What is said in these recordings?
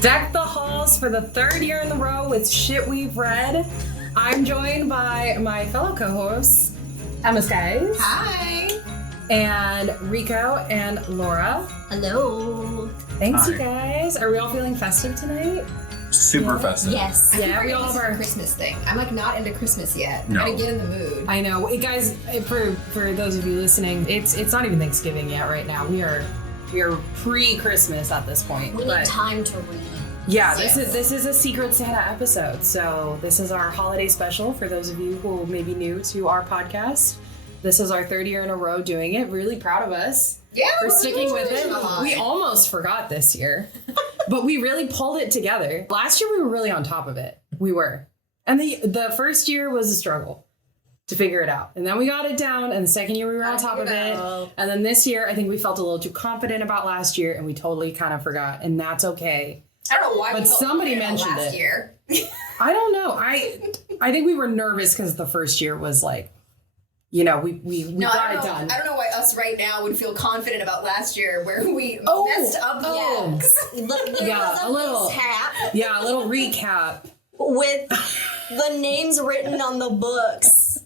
Deck the halls for the third year in a row with shit we've read. I'm joined by my fellow co-hosts, Emma Skies. Hi. And Rico and Laura. Hello. Thanks, Hi. you guys. Are we all feeling festive tonight? Super festive. Yes. Yeah, we all have our Christmas thing. I'm like not into Christmas yet. No. I gotta get in the mood. I know, guys. For those of you listening, it's not even Thanksgiving yet. Right now, we are pre-Christmas at this point. We need time to read. Yeah, this is a Secret Santa episode. So this is our holiday special for those of you who may be new to our podcast. This is our third year in a row doing it. Really proud of us. Yeah, for sticking with it. traditional. We almost forgot this year, but we really pulled it together. Last year we were really on top of it. We were, and the first year was a struggle to figure it out, and then we got it down. And the second year we were on top of it, and then this year I think we felt a little too confident about last year, and we totally kind of forgot, and that's okay. I don't know why. But somebody mentioned last it. year. I don't know. I think we were nervous because the first year was like, we got it done. I don't know why us right now would feel confident about last year where we messed up the books. Yeah, a little tap Yeah, a little recap. with the names written on the books.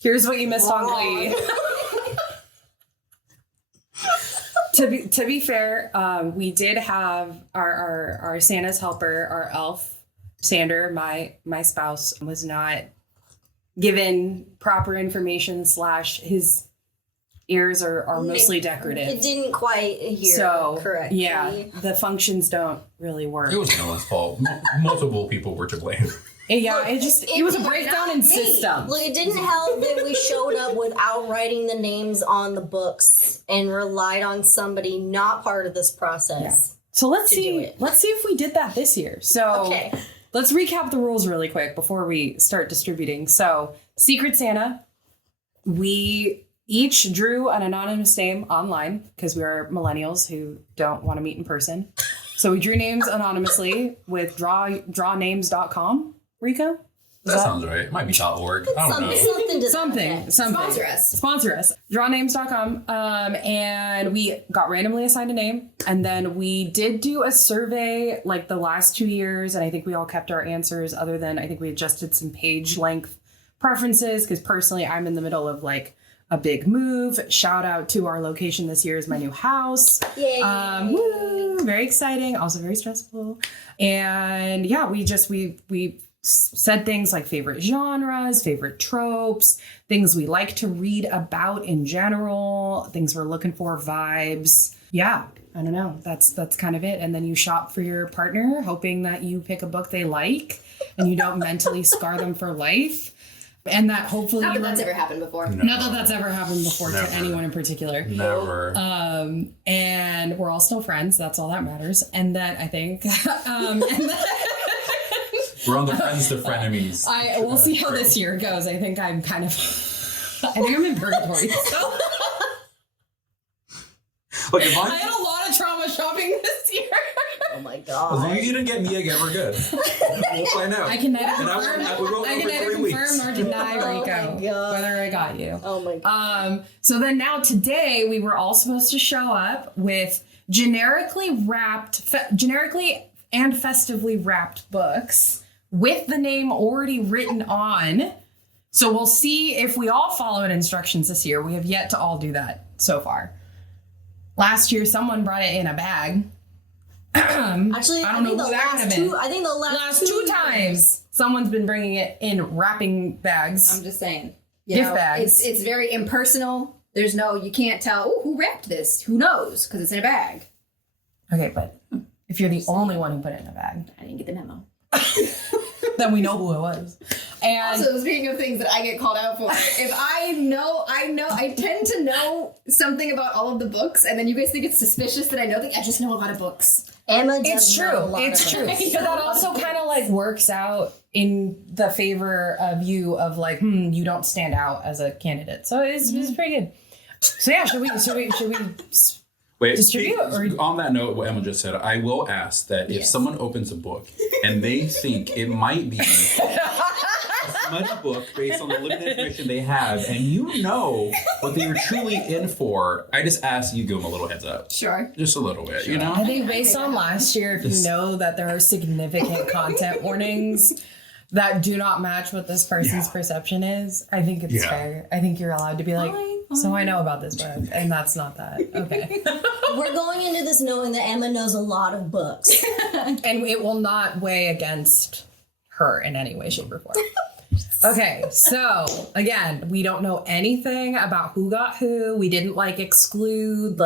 Here's what you missed on Glee. To be fair, we did have our Santa's helper, our elf, Sander, my spouse, was not given proper information / his ears are mostly decorative. It didn't quite hear correctly. Yeah, the functions don't really work. It was no one's fault. Multiple people were to blame. Yeah, it was a breakdown in systems. Look, it didn't help that we showed up without writing the names on the books and relied on somebody not part of this process. Yeah. So let's see if we did that this year. So Okay. Let's recap the rules really quick before we start distributing. So, Secret Santa, we each drew an anonymous name online because we are millennials who don't want to meet in person. So we drew names anonymously with drawnames.com. Rico? That sounds right. It might be .org. I don't know. Something. Sponsor us. Drawnames.com. And we got randomly assigned a name. And then we did do a survey like the last 2 years. And I think we all kept our answers other than I think we adjusted some page length preferences. Because personally, I'm in the middle of like a big move. Shout out to our location this year is my new house. Yay. Woo, very exciting. Also very stressful. And yeah, we said things like favorite genres, favorite tropes, things we like to read about in general, things we're looking for, vibes. Yeah, I don't know. That's kind of it. And then you shop for your partner, hoping that you pick a book they like and you don't mentally scar them for life. And that hopefully Not that that's ever happened before. No. not that that's ever happened before Never. to anyone in particular. Never. And we're all still friends. That's all that matters. And then I think, and then, We're on the friends to frenemies. we'll see how this year goes. I think I'm kind of, I'm in purgatory. So. Look, if I had a lot of trauma shopping this year. Oh my as long god. as you didn't get me again, we're good. We'll find out. I can neither And confirm, I will I can neither confirm nor deny, Oh Rico, my God. whether I got you. Oh my god. So then now today we were all supposed to show up with generically and festively wrapped books with the name already written on. So we'll see if we all followed instructions this year. We have yet to all do that so far. Last year, someone brought it in a bag. Actually, I don't know think who the that last could've been. two. I think the Last two times, someone's been bringing it in wrapping bags. I'm just saying. Gift bags. It's very impersonal. You can't tell, who wrapped this? Who knows? Because it's in a bag. Okay, but if you're the only one who put it in a bag, I didn't get the memo. then we know who it was. And Also, speaking of things that I get called out for, if I tend to know something about all of the books, and then you guys think it's suspicious that I know I just know a lot of books. Emma does it's know a true. lot It's of true. books. But that also kind of like works out in the favor of you of like, you don't stand out as a candidate. So it's pretty good. So yeah, should we Wait, distribute on that note, what Emma just said, I will ask that if someone opens a book and they think it might be a smutty book based on the limited information they have, and you know what they were truly in for, I just ask you give them a little heads up. Sure. Just a little bit, you know? I think based on last year, if you know that there are significant content warnings that do not match what this person's perception is, I think it's fair. I think you're allowed to be like, so I know about this book, and that's not that. Okay. We're going into this knowing that Emma knows a lot of books. And it will not weigh against her in any way, shape, or form. Okay, so again, we don't know anything about who got who. We didn't exclude,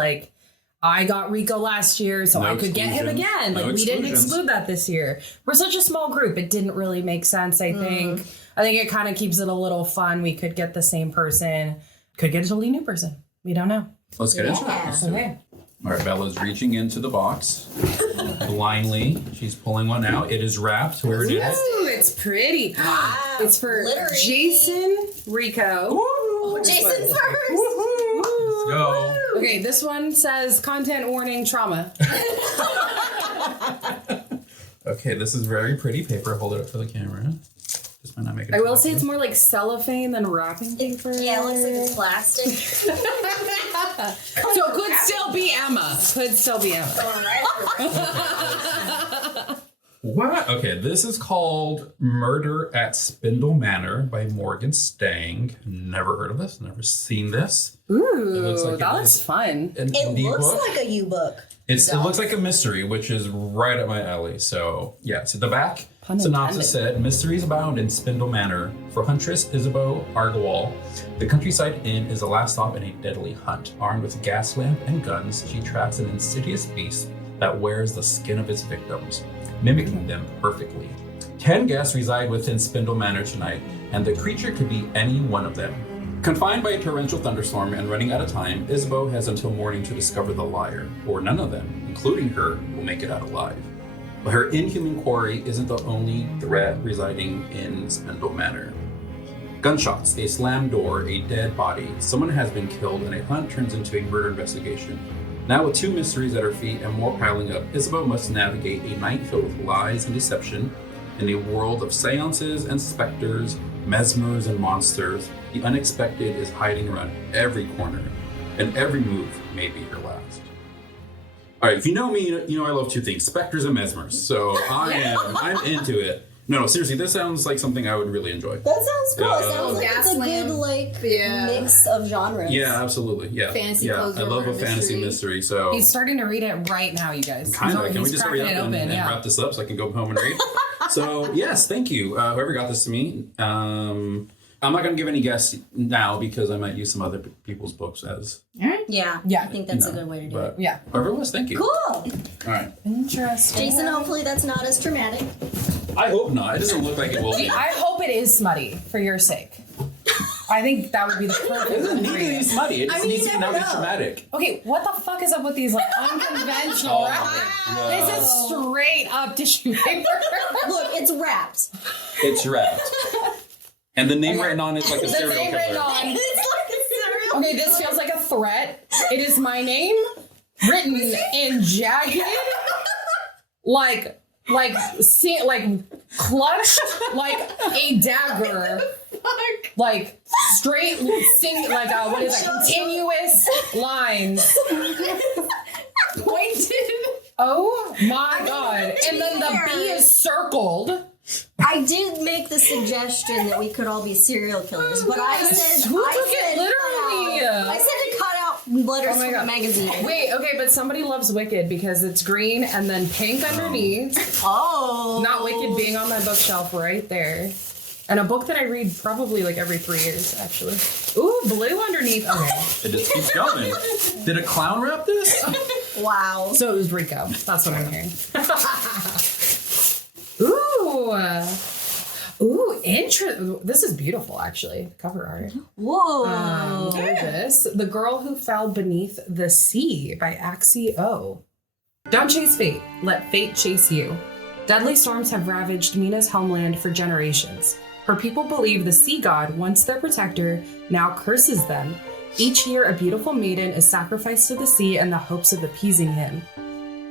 I got Rico last year, so I could get him again. We didn't exclude that this year. We're such a small group, it didn't really make sense, I think. I think it kind of keeps it a little fun. We could get the same person, could get a totally new person. We don't know. Let's get into it. Okay. All right, Bella's reaching into the box blindly. She's pulling one out. It is wrapped. Where it is. Ooh, it's pretty. Wow. It's for Glittery. Jason Rico. Jason's first. Let's go. Okay, this one says content warning trauma. Okay, this is very pretty paper. Hold it up for the camera. This might not make it. I will say it's more like cellophane than wrapping paper. Yeah, it looks like it's plastic. So it could still be Emma. Could still be Emma. What? Okay, this is called Murder at Spindle Manor by Morgan Stang. Never heard of this. Never seen this. Ooh, that looks fun. An It indie looks book. like a U-book. It looks like a mystery, which is right up my alley. So, yeah. So the back synopsis said, mysteries abound in Spindle Manor. For Huntress Isabeau Argowal, the countryside inn is the last stop in a deadly hunt. Armed with a gas lamp and guns, she tracks an insidious beast that wears the skin of its victims, mimicking them perfectly. 10 guests reside within Spindle Manor tonight, and the creature could be any one of them. Confined by a torrential thunderstorm and running out of time, Isabeau has until morning to discover the liar, or none of them, including her, will make it out alive. But her inhuman quarry isn't the only threat residing in Spindle Manor. Gunshots, a slammed door, a dead body, someone has been killed, and a hunt turns into a murder investigation. Now with 2 mysteries at her feet and more piling up, Isabeau must navigate a night filled with lies and deception in a world of seances and specters, mesmers and monsters. The unexpected is hiding around every corner, and every move may be her last. All right, if you know me, you know I love 2 things: specters and mesmers. So I'm into it. No, seriously, this sounds like something I would really enjoy. That sounds cool. It sounds like it's a Gaslamp. good mix of genres. Yeah, absolutely. Yeah, Fantasy yeah. closed I love a mystery. fantasy mystery. So He's starting to read it right now, you guys. kind of. Can we He's just hurry up cracking it and open, wrap this up so I can go home and read? So yes, thank you. Whoever got this to me. I'm not going to give any guess now because I might use some other people's books as. Yeah, Yeah. I think that's a good way to do it. Yeah. Whoever it was, thank you. Cool. All right. Interesting. Jason, hopefully that's not as traumatic. I hope not. It doesn't look like it will be. I hope it is smutty for your sake. I think that would be the perfect It doesn't need to be ingredient. smutty. It just needs to never not be know. traumatic. Okay, what the fuck is up with these unconventional Oh, wrapping? no. This is straight up tissue paper. Look, it's wrapped. It's wrapped. And the name written on it is like a The serial name written killer. on. It's like a cereal. Okay, this feels like a threat. It is my name written in jagged, clutched like a dagger, like straight, what is that? Continuous lines. Pointed. Oh my god! And then the B is circled. I did make the suggestion that we could all be serial killers, but I said Who took it literally? I said to cut out letters Oh my from God. the magazine. Wait, okay, but somebody loves Wicked because it's green and then pink underneath. Oh, Not Wicked being on my bookshelf right there. And a book that I read probably like every 3 years, actually. Ooh, blue underneath. Okay. It just keeps going. Did a clown wrap this? wow. So it was Rico. That's what I'm hearing. Ooh. Ooh, this is beautiful, actually. Cover art. Whoa. Gorgeous. The Girl Who Fell Beneath the Sea by Axie O. Don't chase fate. Let fate chase you. Deadly storms have ravaged Mina's homeland for generations. Her people believe the sea god, once their protector, now curses them. Each year, a beautiful maiden is sacrificed to the sea in the hopes of appeasing him.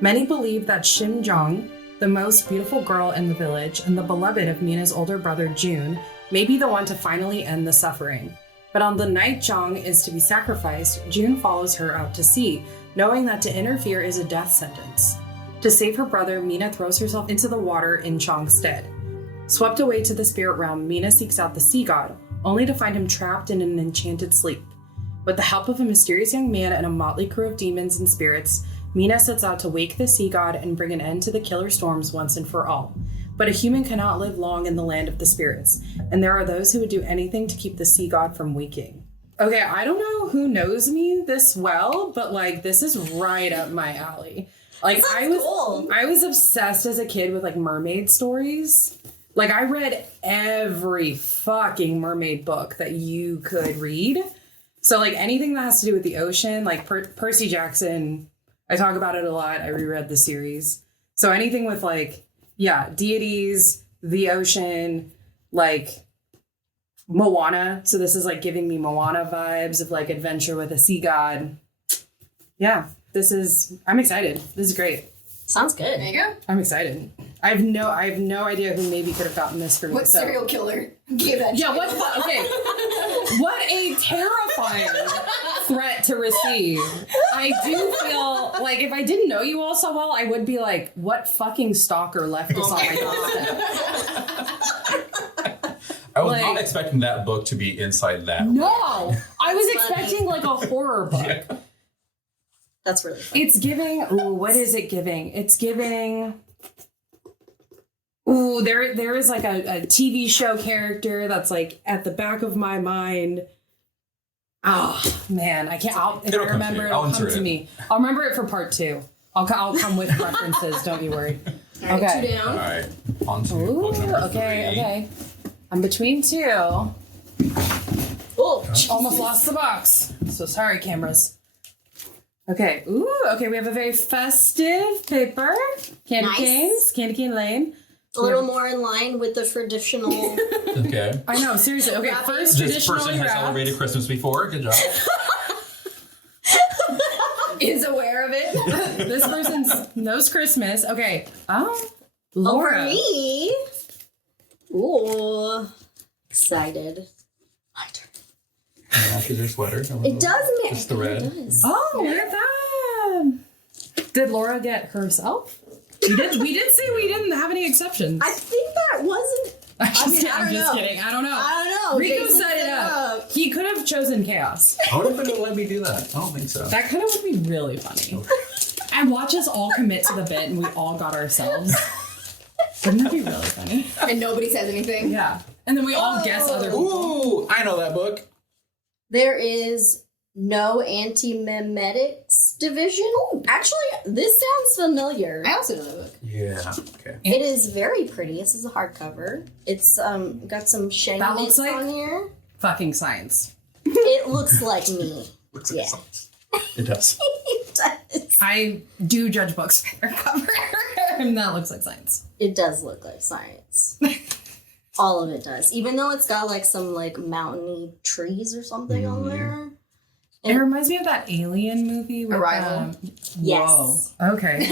Many believe that Shim Jong, the most beautiful girl in the village and the beloved of Mina's older brother June, may be the one to finally end the suffering. But on the night Zhang is to be sacrificed, June follows her out to sea, knowing that to interfere is a death sentence. To save her brother, Mina throws herself into the water in Chang's stead. Swept away to the spirit realm, Mina seeks out the sea god, only to find him trapped in an enchanted sleep. With the help of a mysterious young man and a motley crew of demons and spirits, Mina sets out to wake the sea god and bring an end to the killer storms once and for all. But a human cannot live long in the land of the spirits, and there are those who would do anything to keep the sea god from waking. Okay, I don't know who knows me this well, but like this is right up my alley. Like I was obsessed as a kid with like mermaid stories. Like I read every fucking mermaid book that you could read. So like anything that has to do with the ocean, like Percy Jackson, I talk about it a lot. I reread the series. So anything with like, yeah, deities, the ocean, like Moana. So this is like giving me Moana vibes of like adventure with a sea god. Yeah, I'm excited. This is great. Sounds good. There you go. I'm excited. I have no idea who maybe could have gotten this for me. What serial killer gave that? Yeah, okay. What a terrifying threat to receive. I do feel like if I didn't know you all so well, I would be like, what fucking stalker left us on my doorstep? I was not expecting that book to be inside that. No, I was expecting like a horror book. Yeah. That's really fun. It's giving. Ooh, what is it giving? It's giving. Ooh, there is like a TV show character that's like at the back of my mind. Oh man, I can't. If I remember, it'll come to me. I'll remember it for part 2. I'll come with references. Don't be worried. All right, Okay. 2 down. All right. On to Ooh, book number 3. okay. I'm between 2. Oh, Almost lost the box. So sorry, cameras. Okay. Ooh, okay. We have a very festive paper. Candy canes. Candy cane lane. a little more in line with the traditional. Okay. I know, seriously. Okay, first This traditionally person has wrapped. celebrated Christmas before. Good job. Is aware of it. This person knows Christmas. Okay. Oh, Over Laura. me. Ooh, excited. Matches your sweater. It does match. Just the red. It does. Oh, look at that. Did Laura get herself? We did say we didn't have any exceptions. I think that wasn't. I'm just don't know. kidding. I don't know. I don't know. Rico Jason set it up. He could have chosen chaos. I wonder if it'll let me do that. I don't think so. That kind of would be really funny. And watch us all commit to the bit and we all got ourselves. Wouldn't that be really funny? And nobody says anything. Yeah. And then we all guess other people. Ooh, I know that book. There is no anti-memetics division. Ooh, actually, this sounds familiar. I also know that book. Yeah. Okay. It is very pretty. This is a hardcover. It's got some shiny That looks bits like- on here. Fucking science. It looks like me. Looks Yeah. science. It does. It does. I do judge books by their cover. And that looks like science. It does look like science. All of it does. Even though it's got like some like mountainy trees or something on there. It reminds me of that Alien movie. With, Arrival. Yes. Whoa. Okay.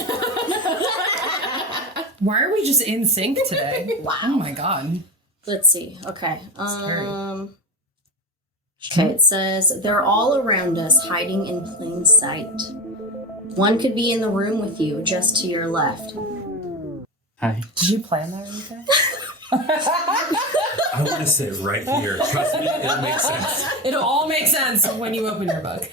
Why are we just in sync today? Wow. Oh my god. Let's see. Okay. Scary. Okay, it says they're all around us, hiding in plain sight. One could be in the room with you, just to your left. Hi. Did you plan that, Rita? I want to sit right here. Trust me, it'll make sense. It'll all make sense when you open your book.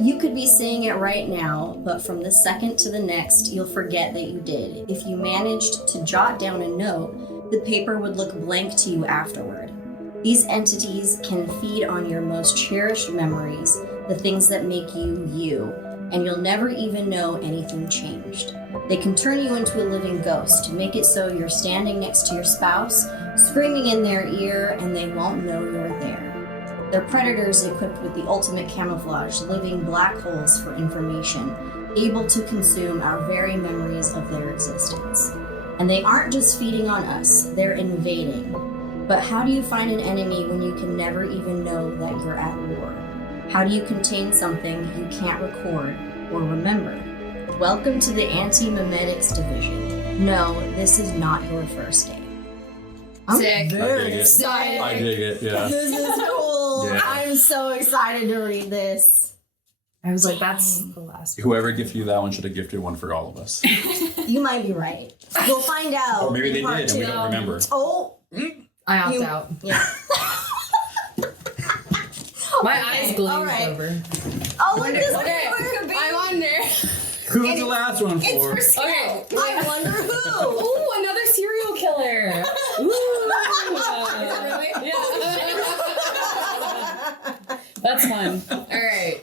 You could be seeing it right now, but from the second to the next, you'll forget that you did. If you managed to jot down a note, the paper would look blank to you afterward. These entities can feed on your most cherished memories, the things that make you you, and you'll never even know anything changed. They can turn you into a living ghost, make it so you're standing next to your spouse, screaming in their ear, and they won't know you're there. They're predators equipped with the ultimate camouflage, living black holes for information, able to consume our very memories of their existence. And they aren't just feeding on us, they're invading. But how do you find an enemy when you can never even know that you're at war? How do you contain something you can't record or remember? Welcome to the Anti-Memetics Division. No, this is not your first day. Sick. I dig it. excited. I dig it. Yeah. This is cool. Yeah. I'm so excited to read this. I was like, that's the last. Whoever gifted you that one should have gifted one for all of us. You might be right. We'll find out. Or maybe they in part did and we two. don't remember. Oh, I opt You- out. yeah. My eyes glaze all right. over. Oh, look, this Okay, one. I wonder. Who's the last one It's for? for Scout. I wonder who. Ooh, another serial killer. That's fun. All right.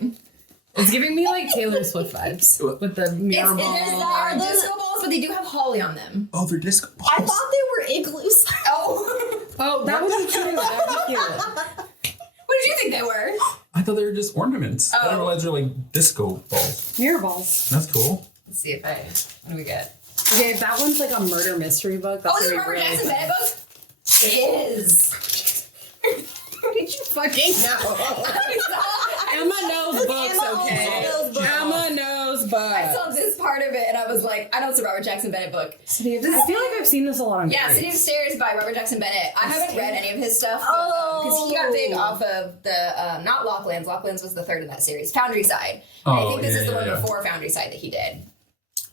It's giving me like Taylor Swift vibes with the mirror ball. Are disco balls, but they do have holly on them. Oh, they're disco balls. I thought they were igloos. Oh. Oh, that would be cute. That would be cute. What did you think they were? I thought they were just ornaments. I didn't realize they're like disco balls. Mirror balls. That's cool. Let's see if what do we get? Okay, if that one's like a murder mystery book, that's Oh, is it gonna be Robert really Jackson fun. Bennett book? It is. How did you fucking know? Emma knows books, Emma okay? knows books. Emma knows I books. saw this part of it and I was like, I know it's a Robert Jackson Bennett book. I feel like I've seen this a lot on Yeah, Goodreads. City of Stairs by Robert Jackson Bennett. I haven't read any of his stuff because he got big off of the not Locklands. Locklands was the third in that series. Foundry Side. And I Oh, think this is the yeah, one yeah. before Foundry Side that he did.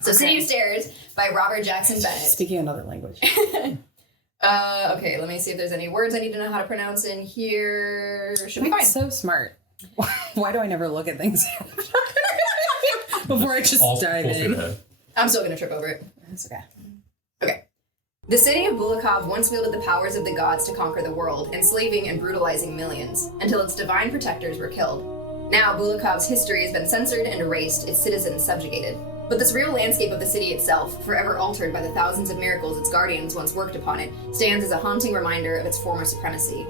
So City of Stairs by Robert Jackson Bennett. Speaking another language. Okay, let me see if there's any words I need to know how to pronounce in here. Should be fine. So smart. Why do I never look at things before I just All dive full speed in? ahead. I'm still gonna trip over it. It's okay. Okay. The city of Bulakov once wielded the powers of the gods to conquer the world, enslaving and brutalizing millions, until its divine protectors were killed. Now, Bulakov's history has been censored and erased, its citizens subjugated. But this real landscape of the city itself, forever altered by the thousands of miracles its guardians once worked upon it, stands as a haunting reminder of its former supremacy.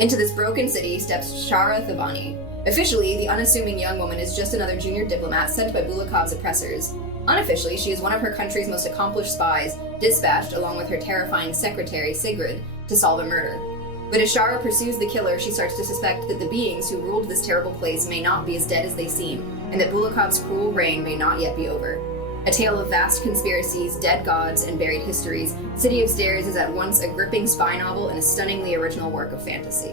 Into this broken city steps Shara Thavani. Officially, the unassuming young woman is just another junior diplomat sent by Bulakov's oppressors. Unofficially, she is one of her country's most accomplished spies, dispatched along with her terrifying secretary, Sigrid, to solve a murder. But as Shara pursues the killer, she starts to suspect that the beings who ruled this terrible place may not be as dead as they seem, and that Bulakov's cruel reign may not yet be over. A tale of vast conspiracies, dead gods, and buried histories, City of Stairs is at once a gripping spy novel and a stunningly original work of fantasy.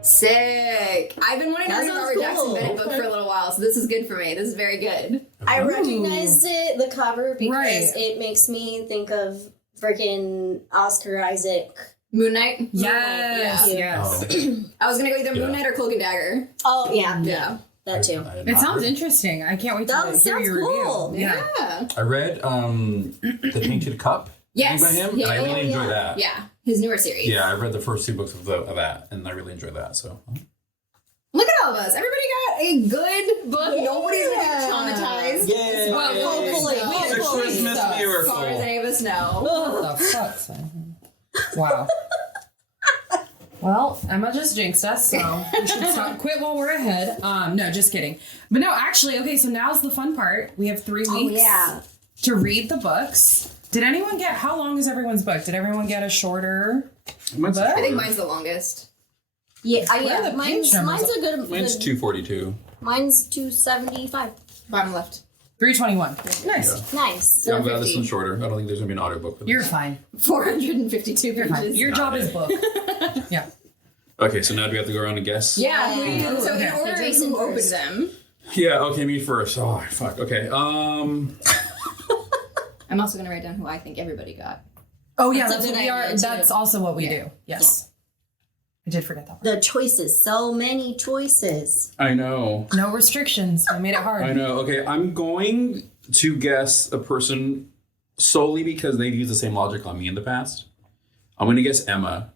Sick! I've been wanting to That read a sounds Robert Jackson cool. Bennett book for a little while, so this is good for me. This is very good. I recognized the cover because Right. it makes me think of freaking Oscar Isaac. Moon Knight? Yes, Yeah. yes. I was gonna go either Yeah. Moon Knight or Cloak and Dagger. Oh yeah, Yeah. that too. I did It not sounds read- interesting. I can't wait That to hear sounds your cool. review. Yeah. I read The Painted Cup. Yes. By him. Yeah, and I really yeah, enjoyed that. Yeah. His newer series. Yeah, I read the first two books of that, and I really enjoyed that. So Look at all of us. Everybody got a good book. Yeah. Nobody's gonna get traumatized. Yay! Well, hopefully. It's It's a Christmas As miracle. far as any of us know. What the fuck, son? Wow. Well, Emma just jinxed us, so we should stop, quit while we're ahead. No, just kidding. But no, actually, okay, so now's the fun part. We have 3 Oh weeks yeah. to read the books. Did anyone get, how long is everyone's book? Did everyone get a shorter? Mine's, But- I think mine's the longest. Yeah, are yeah. the Mine's page numbers? a good. mine's good 242. Mine's 275. Bottom left. 321. Nice. Yeah. Nice. Yeah, I'm glad this 450. one's shorter. I don't think there's gonna be an audiobook for this. You're fine. 452 You're fine. pages. Your job is book. Yeah. Okay, so now do we have to go around and guess? Yeah, who do you, so Okay. in order Jason who opened first. them. Yeah. Okay, me first. Oh fuck. Okay. I'm also gonna write down who I think everybody got. Oh, yeah, That's that's a what good we are. idea, too. That's also what we Yeah. do. Yes. I did forget that part. The choices. So many choices. I know. No restrictions. I made it hard. I know. Okay, I'm going to guess a person solely because they've used the same logic on me in the past. I'm going to guess Emma,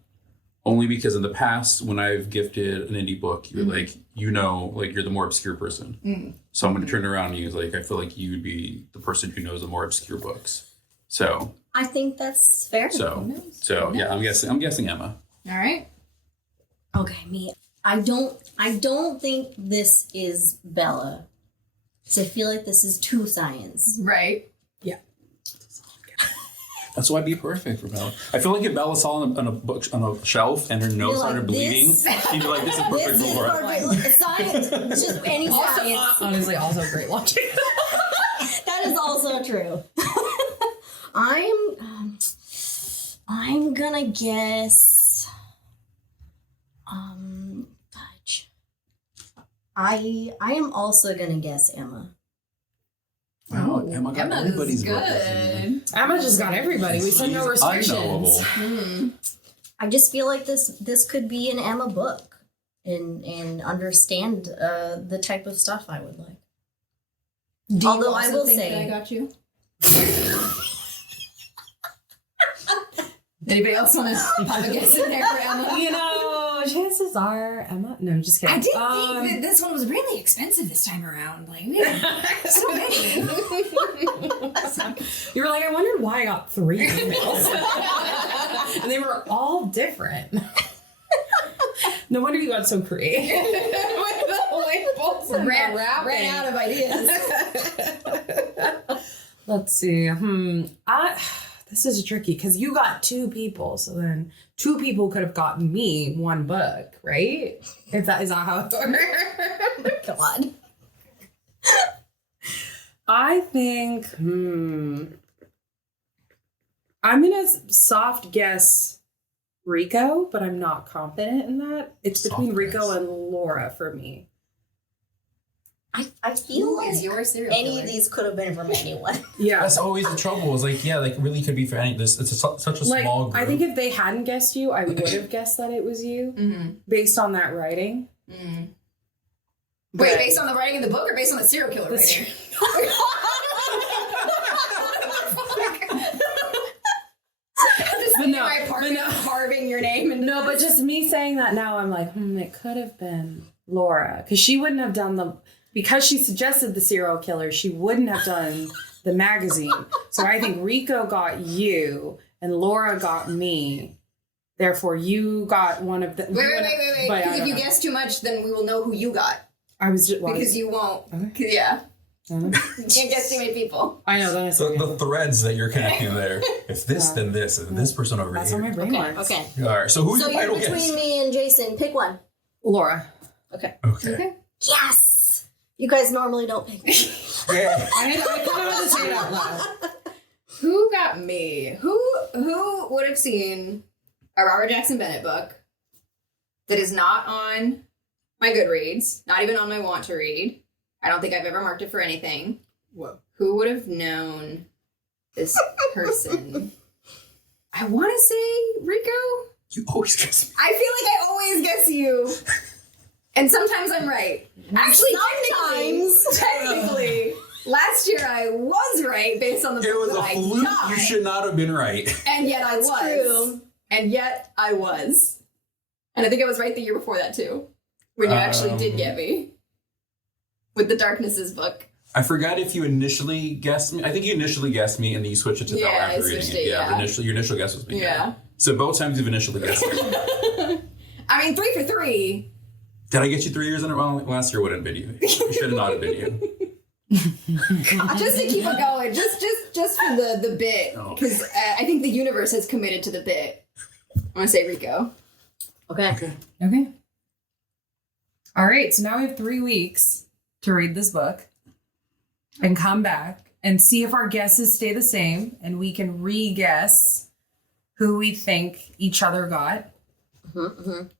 only because in the past, when I've gifted an indie book, you're like, you're the more obscure person. So I'm going to turn around and use I feel like you would be the person who knows the more obscure books. So I think that's fair. yeah, I'm guessing Emma. All right. Okay, me. I don't think this is Bella. So I feel like this is two science. Right. That's why I'd be perfect for Bella. I feel like if Bella saw on a shelf and her nose You're like, started bleeding, this- she'd be like, "This is perfect This is for her." perfect. Science. Just any science. Honestly, also great logic. That is also true. I'm I'm gonna guess. Fudge. I am also gonna guess Emma. Wow, Emma got everybody's book. Emma just got everybody. We said no restrictions. I just feel like this could be an Emma book and understand the type of stuff I would like. Although I will say, that I got you. Anybody else want to have a guess in there for Emma? You know, chances are Emma. No, I'm just kidding. I did think that this one was really expensive this time around. Like, we had so many. You were like, I wondered why I got 3 emails. And they were all different. No wonder you got so creative. With the labels and ran out of ideas. Let's see. This is tricky because you got 2 people, so then 2 people could have gotten me 1 book, right? If that is not how it works. God. I think, I'm gonna soft guess Rico, but I'm not confident in that. It's between Rico and Laura for me. I feel like your serial any killer? of these could have been from anyone. Yeah. That's always the trouble. Is like, yeah, like really could be for any. This it's such a Like, small group. I think if they hadn't guessed you, I would have guessed that it was you based on that writing. Wait, But- based on the writing of the book or based on the serial killer writing? But no, carving your name and no, but just me saying that now, I'm like, it could have been Laura because she wouldn't have done because she suggested the serial killer, she wouldn't have done the magazine. So I think Rico got you and Laura got me. Therefore, you got one of the. Wait. But Because if you guess too much, then we will know who you got. I was just Because you won't. Okay. Yeah. I know. You can't guess too many people. I know that is the threads that you're connecting there. If this, then this, and this person over that's here. how my brain works. Okay. All right. So who's So the you're final between guess? me and Jason. Pick one. Laura. Okay. Okay. Yes. You guys normally don't pick me. Yeah. I kind of had to say it out loud. Who got me? Who would have seen a Robert Jackson Bennett book that is not on my Goodreads, not even on my want to read? I don't think I've ever marked it for anything. Whoa. Who would have known this person? I want to say Rico. You always guess me. I feel like I always guess you. And sometimes I'm right. Actually, technically, last year I was right based on the It book was that a I fluke. got. You should not have been right. And yet I was. True. And yet I was. And I think I was right the year before that too. When you actually did get me. With the Darknesses book. I forgot if you initially guessed me. I think you initially guessed me and then you switched it to that after reading it. Yeah. Your initial guess was me. Yeah. So both times you've initially guessed me. I mean, 3 for 3. Did I get you 3 years in a row? Last year wouldn't have been you. It should have not have been you. Just to keep it going. Just for the bit. Because I think the universe has committed to the bit. I want to say Rico. Okay. All right, so now we have 3 weeks to read this book and come back and see if our guesses stay the same and we can re-guess who we think each other got.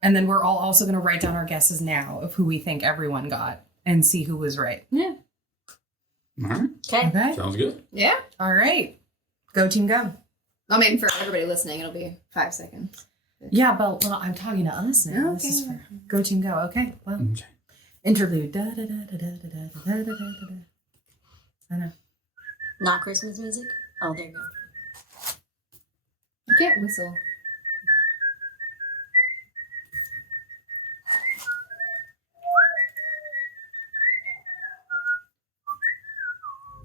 And then we're all also going to write down our guesses now of who we think everyone got and see who was right. Yeah. All right. Okay. Sounds good. Yeah. All right. Go team go. I mean, for everybody listening, it'll be 5 seconds. Yeah, but I'm talking to us now. Okay. This is for go team go. Okay. Well, Okay. interlude. Da, da, da, da, da, da, da, da, da, da, da. I know. Not Christmas music? Oh, there you go. I can't whistle.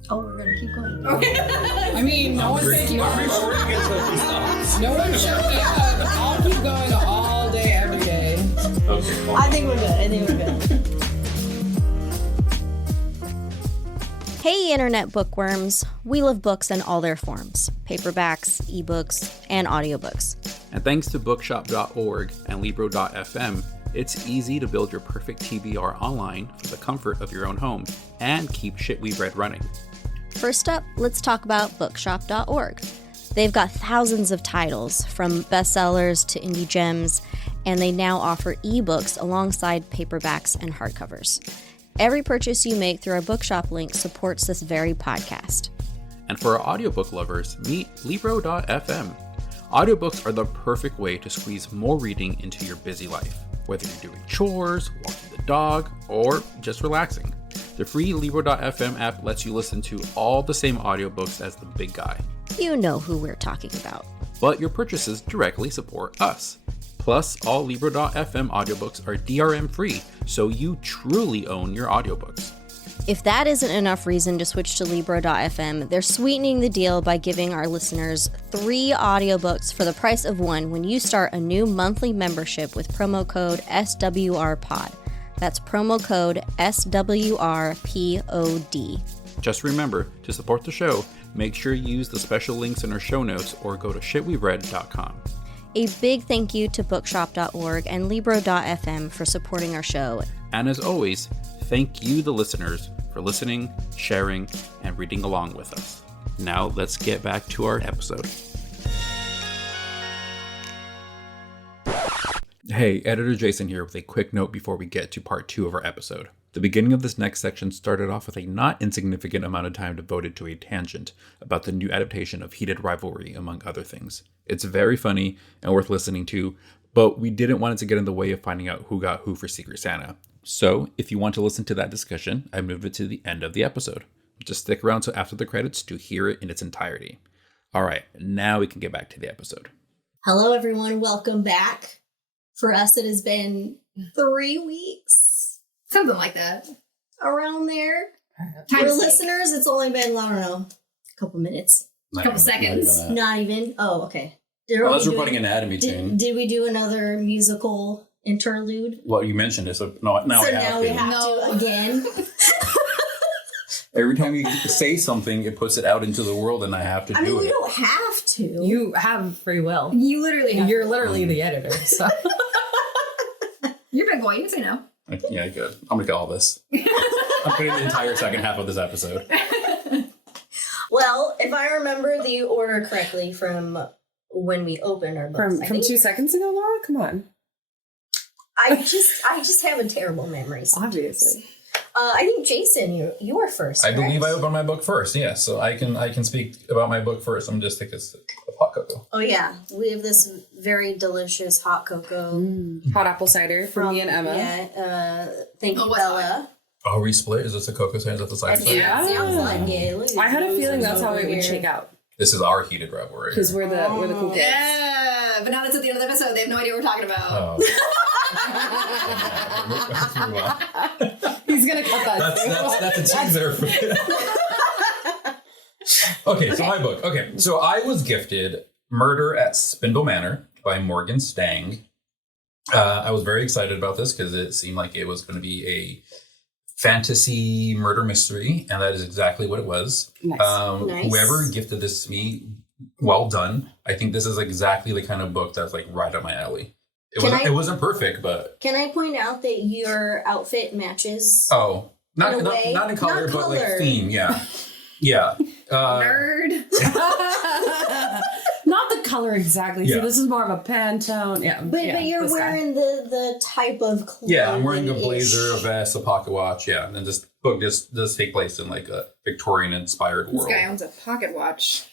Oh, we're going to keep going. I mean, no one's taking I'm recording until she stops. No one shut me up. I'll keep going all day, every day. Okay. Cool. I think we're good. Hey, internet bookworms. We love books in all their forms. Paperbacks, ebooks, and audiobooks. And thanks to bookshop.org and libro.fm, it's easy to build your perfect TBR online from the comfort of your own home and keep Shit We've Read running. First up, let's talk about bookshop.org. They've got thousands of titles, from bestsellers to indie gems, and they now offer ebooks alongside paperbacks and hardcovers. Every purchase you make through our bookshop link supports this very podcast. And for our audiobook lovers, meet Libro.fm. Audiobooks are the perfect way to squeeze more reading into your busy life, whether you're doing chores, walking the dog, or just relaxing. The free Libro.fm app lets you listen to all the same audiobooks as the big guy. You know who we're talking about. But your purchases directly support us. Plus, all Libro.fm audiobooks are DRM free, so you truly own your audiobooks. If that isn't enough reason to switch to Libro.fm, they're sweetening the deal by giving our listeners 3 audiobooks for the price of 1 when you start a new monthly membership with promo code SWRPOD. That's promo code SWRPOD. Just remember, to support the show, make sure you use the special links in our show notes or go to shitweread.com. A big thank you to bookshop.org and Libro.fm for supporting our show. And as always, thank you, the listeners, for listening, sharing, and reading along with us. Now let's get back to our episode. Hey, Editor Jason here with a quick note before we get to part 2 of our episode. The beginning of this next section started off with a not insignificant amount of time devoted to a tangent about the new adaptation of Heated Rivalry, among other things. It's very funny and worth listening to, but we didn't want it to get in the way of finding out who got who for Secret Santa. So, if you want to listen to that discussion, I moved it to the end of the episode. Just stick around till after the credits to hear it in its entirety. Alright, now we can get back to the episode. Hello everyone, welcome back. For us, it has been 3 weeks. Something like that. Around there. For Time's sake. listeners, it's only been, I don't know, a couple minutes. Couple seconds. Not even. Oh, okay. Unless we're putting an ad in between. Did we do another musical interlude? Well, you mentioned it, so now we have to again. Every time you say something, it puts it out into the world, and I have to do it. We don't have to. You have free will. You literally have. You're literally the editor. So You're big boy. You can say no. Yeah, good. I'm gonna get all this. I'm putting the entire second half of this episode. Well, if I remember the order correctly from when we opened our books, from 2 seconds ago, Laura, come on. I just have a terrible memory. Obviously. I think Jason, you were first. I correct? believe I opened my book first. Yeah, so I can speak about my book first. I'm just take this hot cocoa. Oh yeah, we have this very delicious hot cocoa Hot apple cider from me and Emma. Yeah, thank you, what's Bella. Oh, we split. Is this a cocoa side? Is that the side? Yeah. Sounds like it. Look at I had a those feeling that's how it over would here. shake out This is our heated rivalry. because we're the cool kids. Yeah, but now that's at the end of the episode. They have no idea what we're talking about. Let's move on. He's gonna cut that. That's a teaser. Okay, so my book. Okay, so I was gifted Murder at Spindle Manor by Morgan Stang. I was very excited about this because it seemed like it was going to be a fantasy murder mystery, and that is exactly what it was. Nice. Nice. Whoever gifted this to me, well done. I think this is exactly the kind of book that's like right up my alley. It wasn't perfect, but Can I point out that your outfit matches? not In a not, way. not in color, Not but like color. theme. Yeah, yeah. Nerd. Not the color exactly. Yeah. So this is more of a Pantone. Yeah. But you're this guy. wearing the type of clothing. Yeah, I'm wearing a blazer, a vest, a pocket watch. Yeah, and this book just does take place in like a Victorian-inspired This world. guy owns a pocket watch.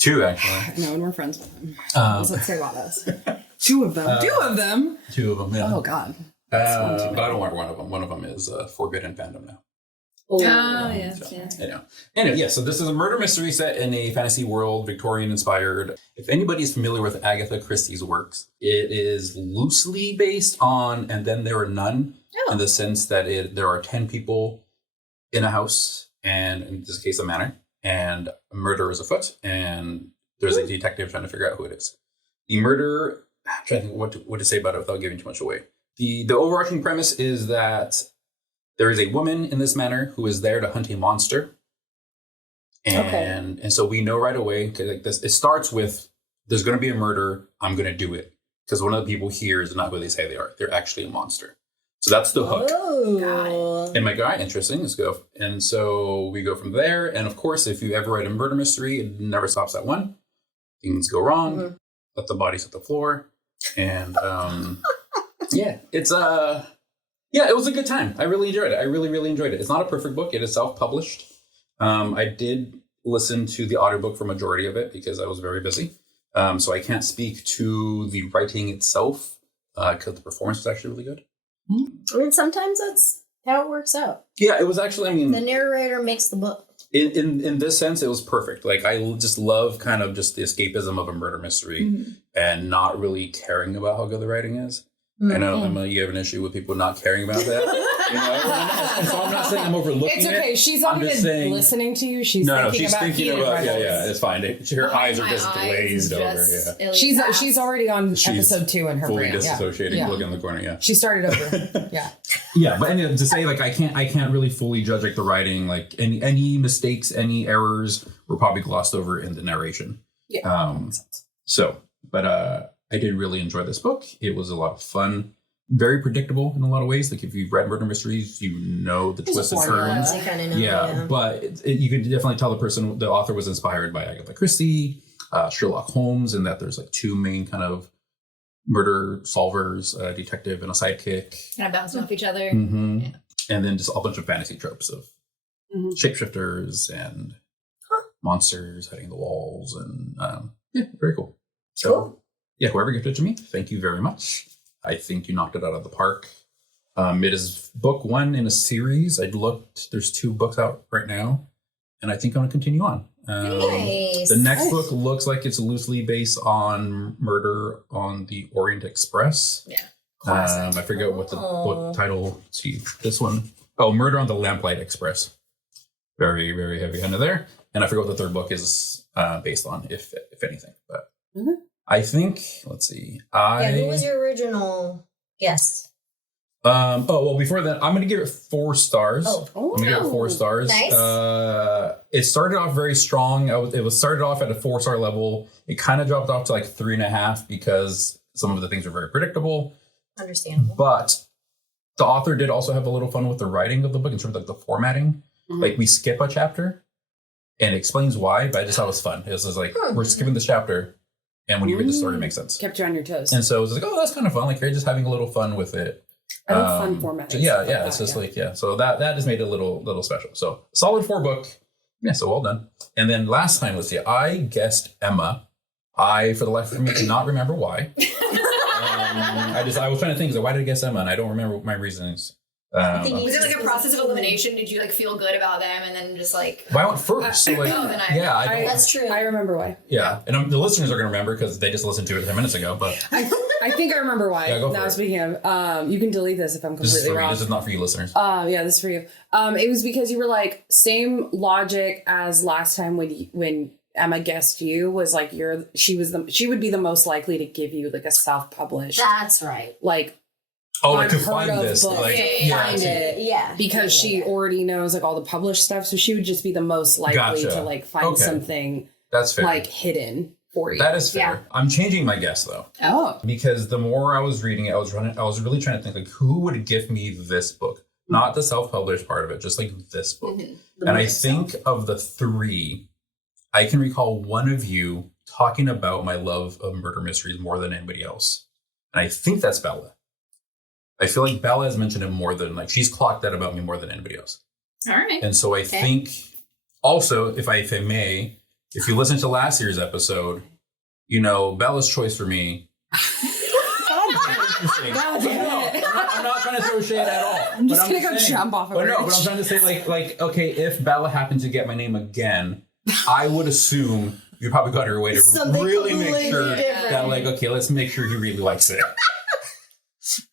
2 actually. No, and we're friends with him. Um, Let's say about us. 2 of them. 2 of them. 2 of them. Yeah. Oh God. But I don't want one of them. One of them is Forbidden Fandom now. Oh, yes, So, yes. Anyway, yeah, so this is a murder mystery set in a fantasy world, Victorian-inspired. If anybody's familiar with Agatha Christie's works, it is loosely based on And Then There Are None, in the sense that there are 10 people in a house, and in this case, a manor, and a murder is afoot, and there's a detective trying to figure out who it is. The murder, I'm trying to think what to say about it without giving too much away. The overarching premise is that there is a woman in this manor who is there to hunt a monster. And so we know right away, because like this, it starts with, there's going to be a murder, I'm going to do it. Because one of the people here is not who they say they are. They're actually a monster. So that's the hook. Oh. And my guy, interesting, let's go. And so we go from there. And of course, if you ever write a murder mystery, it never stops at 1. things go wrong, let the bodies hit the floor, and yeah, it's yeah, it was a good time. I really enjoyed it. I really, really enjoyed it. It's not a perfect book. It is self-published. I did listen to the audiobook for majority of it because I was very busy. So I can't speak to the writing itself because the performance was actually really good. I mean, sometimes that's how it works out. Yeah, it was actually, I mean... The narrator makes the book. In this sense, it was perfect. Like, I just love kind of just the escapism of a murder mystery and not really caring about how good the writing is. I know, Emma, you have an issue with people not caring about that. You know? And so I'm not saying I'm overlooking It's okay. it. She's not even listening to you. She's she's thinking about it's fine. Her eyes are just glazed over. Yeah, she's already on episode 2 in her fully brain. disassociating, looking in the corner. Yeah, she started over. Yeah, but anyway, to say like I can't really fully judge like the writing. Like any mistakes, any errors were probably glossed over in the narration. Yeah. So, but I did really enjoy this book. It was a lot of fun. Very predictable in a lot of ways. Like if you've read murder mysteries, you know the twists and turns. But you can definitely tell the author was inspired by Agatha Christie, Sherlock Holmes, and that there's like 2 main kind of murder solvers, a detective and a sidekick. Kind of bouncing off each other. Mm-hmm. Yeah. And then just a bunch of fantasy tropes of shapeshifters and monsters hiding in the walls. And very cool. So, yeah, whoever gifted it to me, thank you very much. I think you knocked it out of the park. It is book 1 in a series. I looked, there's 2 books out right now, and I think I'm going to continue on. Nice. The next book looks like it's loosely based on Murder on the Orient Express. Yeah. I forget what the book title. Let's see, this one. Oh, Murder on the Lamplight Express. Very, very heavy handed there. And I forget what the third book is based on, if anything. But I think, let's see. Who was your original guest? Well, before that, I'm going to give it 4 stars. I'm going to give it 4 stars. Nice. It started off very strong. It was started off at a 4-star level. It kind of dropped off to like 3.5 because some of the things were very predictable. Understandable. But the author did also have a little fun with the writing of the book in terms of like the formatting. Like we skip a chapter and it explains why, but I just thought it was fun. It was just like, we're skipping this chapter. And when you read the story, it makes sense. Kept you on your toes. And so it was like, oh, that's kind of fun. Like you're just having a little fun with it. I love fun format. So it's just like, so that just made it a little special. So solid 4 book. Yeah, so well done. And then last time, let's see, I guessed Emma. For the life of me, do not remember why. I was trying to think, why did I guess Emma? And I don't remember my reasonings. Was it like a process of elimination? Did you like feel good about them and then just like... Well, I went first. So like, that's true. I remember why. Yeah, and the listeners are going to remember because they just listened to it 10 minutes ago. But I think I remember why. Yeah, go for now it. Speaking of, you can delete this if I'm completely wrong. This is not for you listeners. Yeah, this is for you. It was because you were like, same logic as last time when Emma guessed you was like she would be the most likely to give you like a self-published. That's right. Like. Like to find this, book, like find it, because she already knows like all the published stuff, so she would just be the most likely to like find something that's fair, like hidden for you. That is fair. Yeah. I'm changing my guess though. Oh, because the more I was reading it, I was really trying to think like who would give me this book, not the self-published part of it, just like this book. And I think of the 3, I can recall one of you talking about my love of murder mysteries more than anybody else, and I think that's Bella. I feel like Bella has mentioned it more than, like, she's clocked that about me more than anybody else. All right. And so I think, also, if I may, if you listen to last year's episode, you know, Bella's choice for me. I'm not trying to throw shade at all. I'm just going to go jump off of her. But I'm trying to say, like, okay, if Bella happened to get my name again, I would assume you probably got her way to really make sure that, like, okay, let's make sure he really likes it.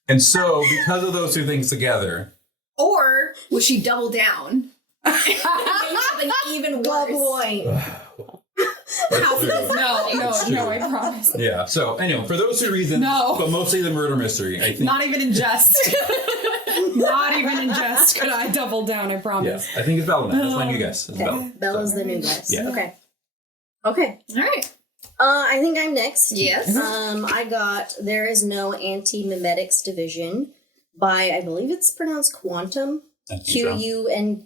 And so, because of those 2 things together... Or will she double down? Something even worse. No, I promise. Yeah, so anyway, for those 2 reasons, but mostly the murder mystery, I think... Not even in jest. Not even in jest could I double down, I promise. Yeah, I think it's Bella now. That's my new guess. It's Bella. Bella's the new guess. Yeah. Okay. All right. I think I'm next. Yes. I got There Is No Anti-Memetics Division by, I believe it's pronounced Quantum. Quntm,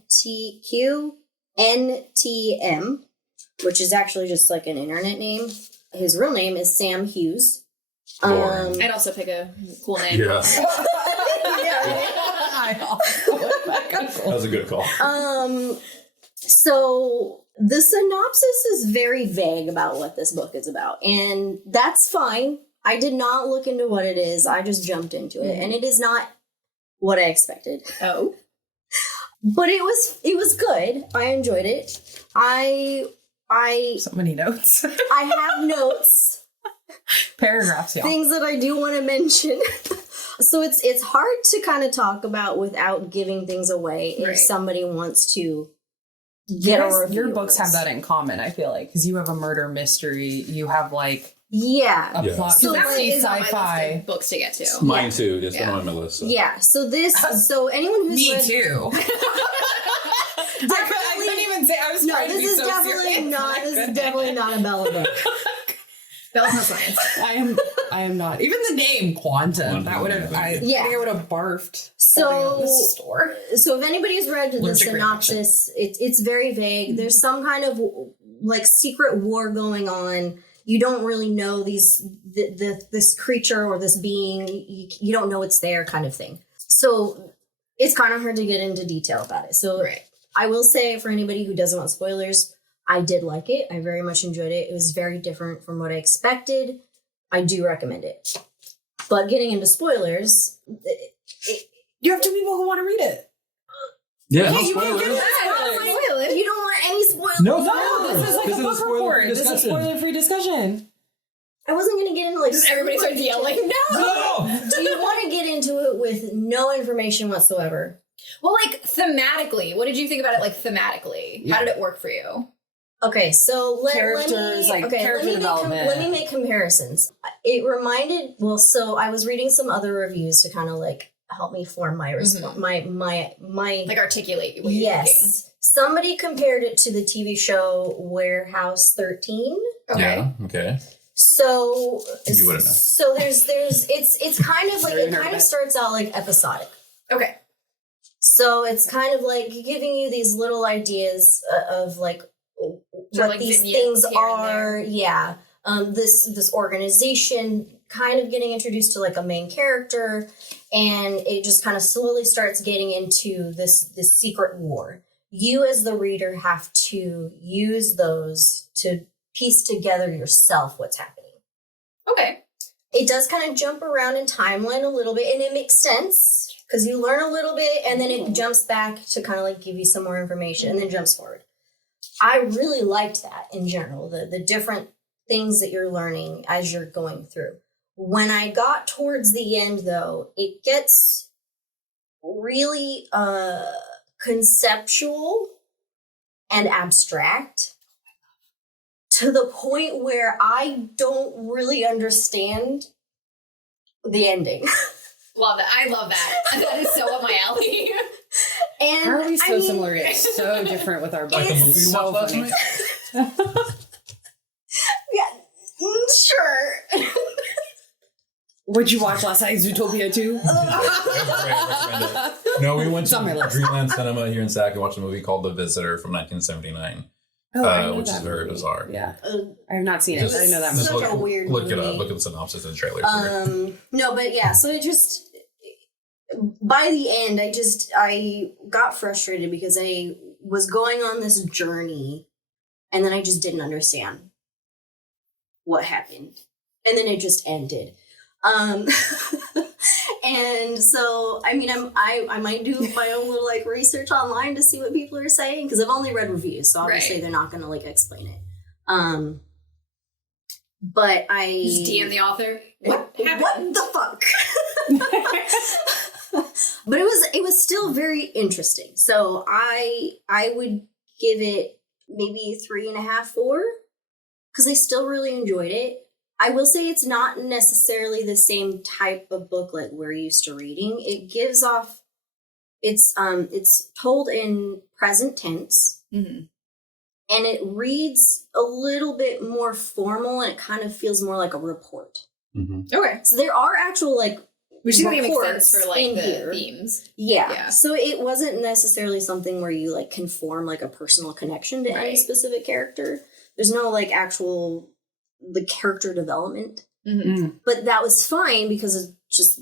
which is actually just like an internet name. His real name is Sam Hughes. Boring. I'd also pick a cool name. Yeah. That That was a good call. So the synopsis is very vague about what this book is about, and that's fine. I did not look into what it is. I just jumped into it, and it is not what I expected. Oh. But it was good. I enjoyed it. I So many notes. I have notes, Paragraphs, y'all. things that I do want to mention. So it's hard to kind of talk about without giving things away if Right. somebody wants to get a review. Your of books this. have that in common, I feel like, because you have a murder mystery, you have like Yeah. a Yeah. plot. So, So like, Is on my sci-fi. list of books to get to. Mine too. It's Yeah. one on my list. So. Yeah. So anyone who's Me read, too. I couldn't even say. I was No, trying to this be is so definitely serious, not. and I This is couldn't. definitely not a Bella book. Bells no science. I am not. Even the name Quantum. That would have. I Yeah. think I would have barfed. So- holding up the store. So if anybody's read the Allergic synopsis, it's very vague. There's some kind of like secret war going on. You don't really know this creature or this being. You don't know it's there, kind of thing. So it's kind of hard to get into detail about it. So Right. I will say, for anybody who doesn't want spoilers, I did like it. I very much enjoyed it. It was very different from what I expected. I do recommend it. But getting into spoilers, You have two people who want to read it. Yeah, no you can spoilers. get it. you don't want any spoilers. No, No, this is like This a is a book spoiler-free report. This is discussion. spoiler-free discussion. I wasn't going to get into like. Just everybody starts yelling. No! No! Do you want to get into it with no information whatsoever? Well, like thematically, what did you think about it? Like thematically, how did it work for you? Okay, so Characters, like, character development. Let me make comparisons. It reminded. Well, so I was reading some other reviews to kind of like help me form my response. My Like articulate what you're thinking. yes. Somebody compared it to the TV show Warehouse 13. Okay. Yeah. Okay. So You wouldn't know. So there's it's kind of like Never it heard kind of of it. starts out like episodic. Okay. So it's kind of like giving you these little ideas of like what like these vignettes things here and are. Yeah. This organization kind of getting introduced to like a main character, and it just kind of slowly starts getting into this secret war. You as the reader have to use those to piece together yourself what's happening. Okay. It does kind of jump around in timeline a little bit, and it makes sense because you learn a little bit and then it jumps back to kind of like give you some more information and then jumps forward. I really liked that in general, the different things that you're learning as you're going through. When I got towards the end, though, it gets really conceptual and abstract to the point where I don't really understand the ending. Love that. I love that. That is so up my alley. And How are we so I mean, similar yet so different with our Like the books? movie you So watched last funny. night? Yeah, sure. What'd you watch last night? Zootopia 2? No, we went It's on my to list. Dreamland Cinema here in Sac and watched a movie called The Visitor from 1979. I know which is that very movie. bizarre. Yeah. I have not seen it, Just- but I know that just movie. Such a weird Look it movie. up. Look at the synopsis and the trailer. No, but yeah, so it just by the end I got frustrated because I was going on this journey and then I just didn't understand what happened. And then it just ended. And so I mean I might do my own little like research online to see what people are saying because I've only read reviews, so obviously Right. they're not gonna like explain it. But I Just DM the author. what happened? the fuck? But it was still very interesting. So I would give it maybe 3.5, 4, because I still really enjoyed it. I will say it's not necessarily the same type of book like we're used to reading. It gives off it's told in present tense. Mm-hmm. And it reads a little bit more formal and it kind of feels more like a report. Okay. So there are actual like Which makes reports sense for like in the here. themes. Yeah. Yeah. So it wasn't necessarily something where you like can form like a personal connection to any Right. specific character. There's no like actual the character development. Mm-hmm. But that was fine because of just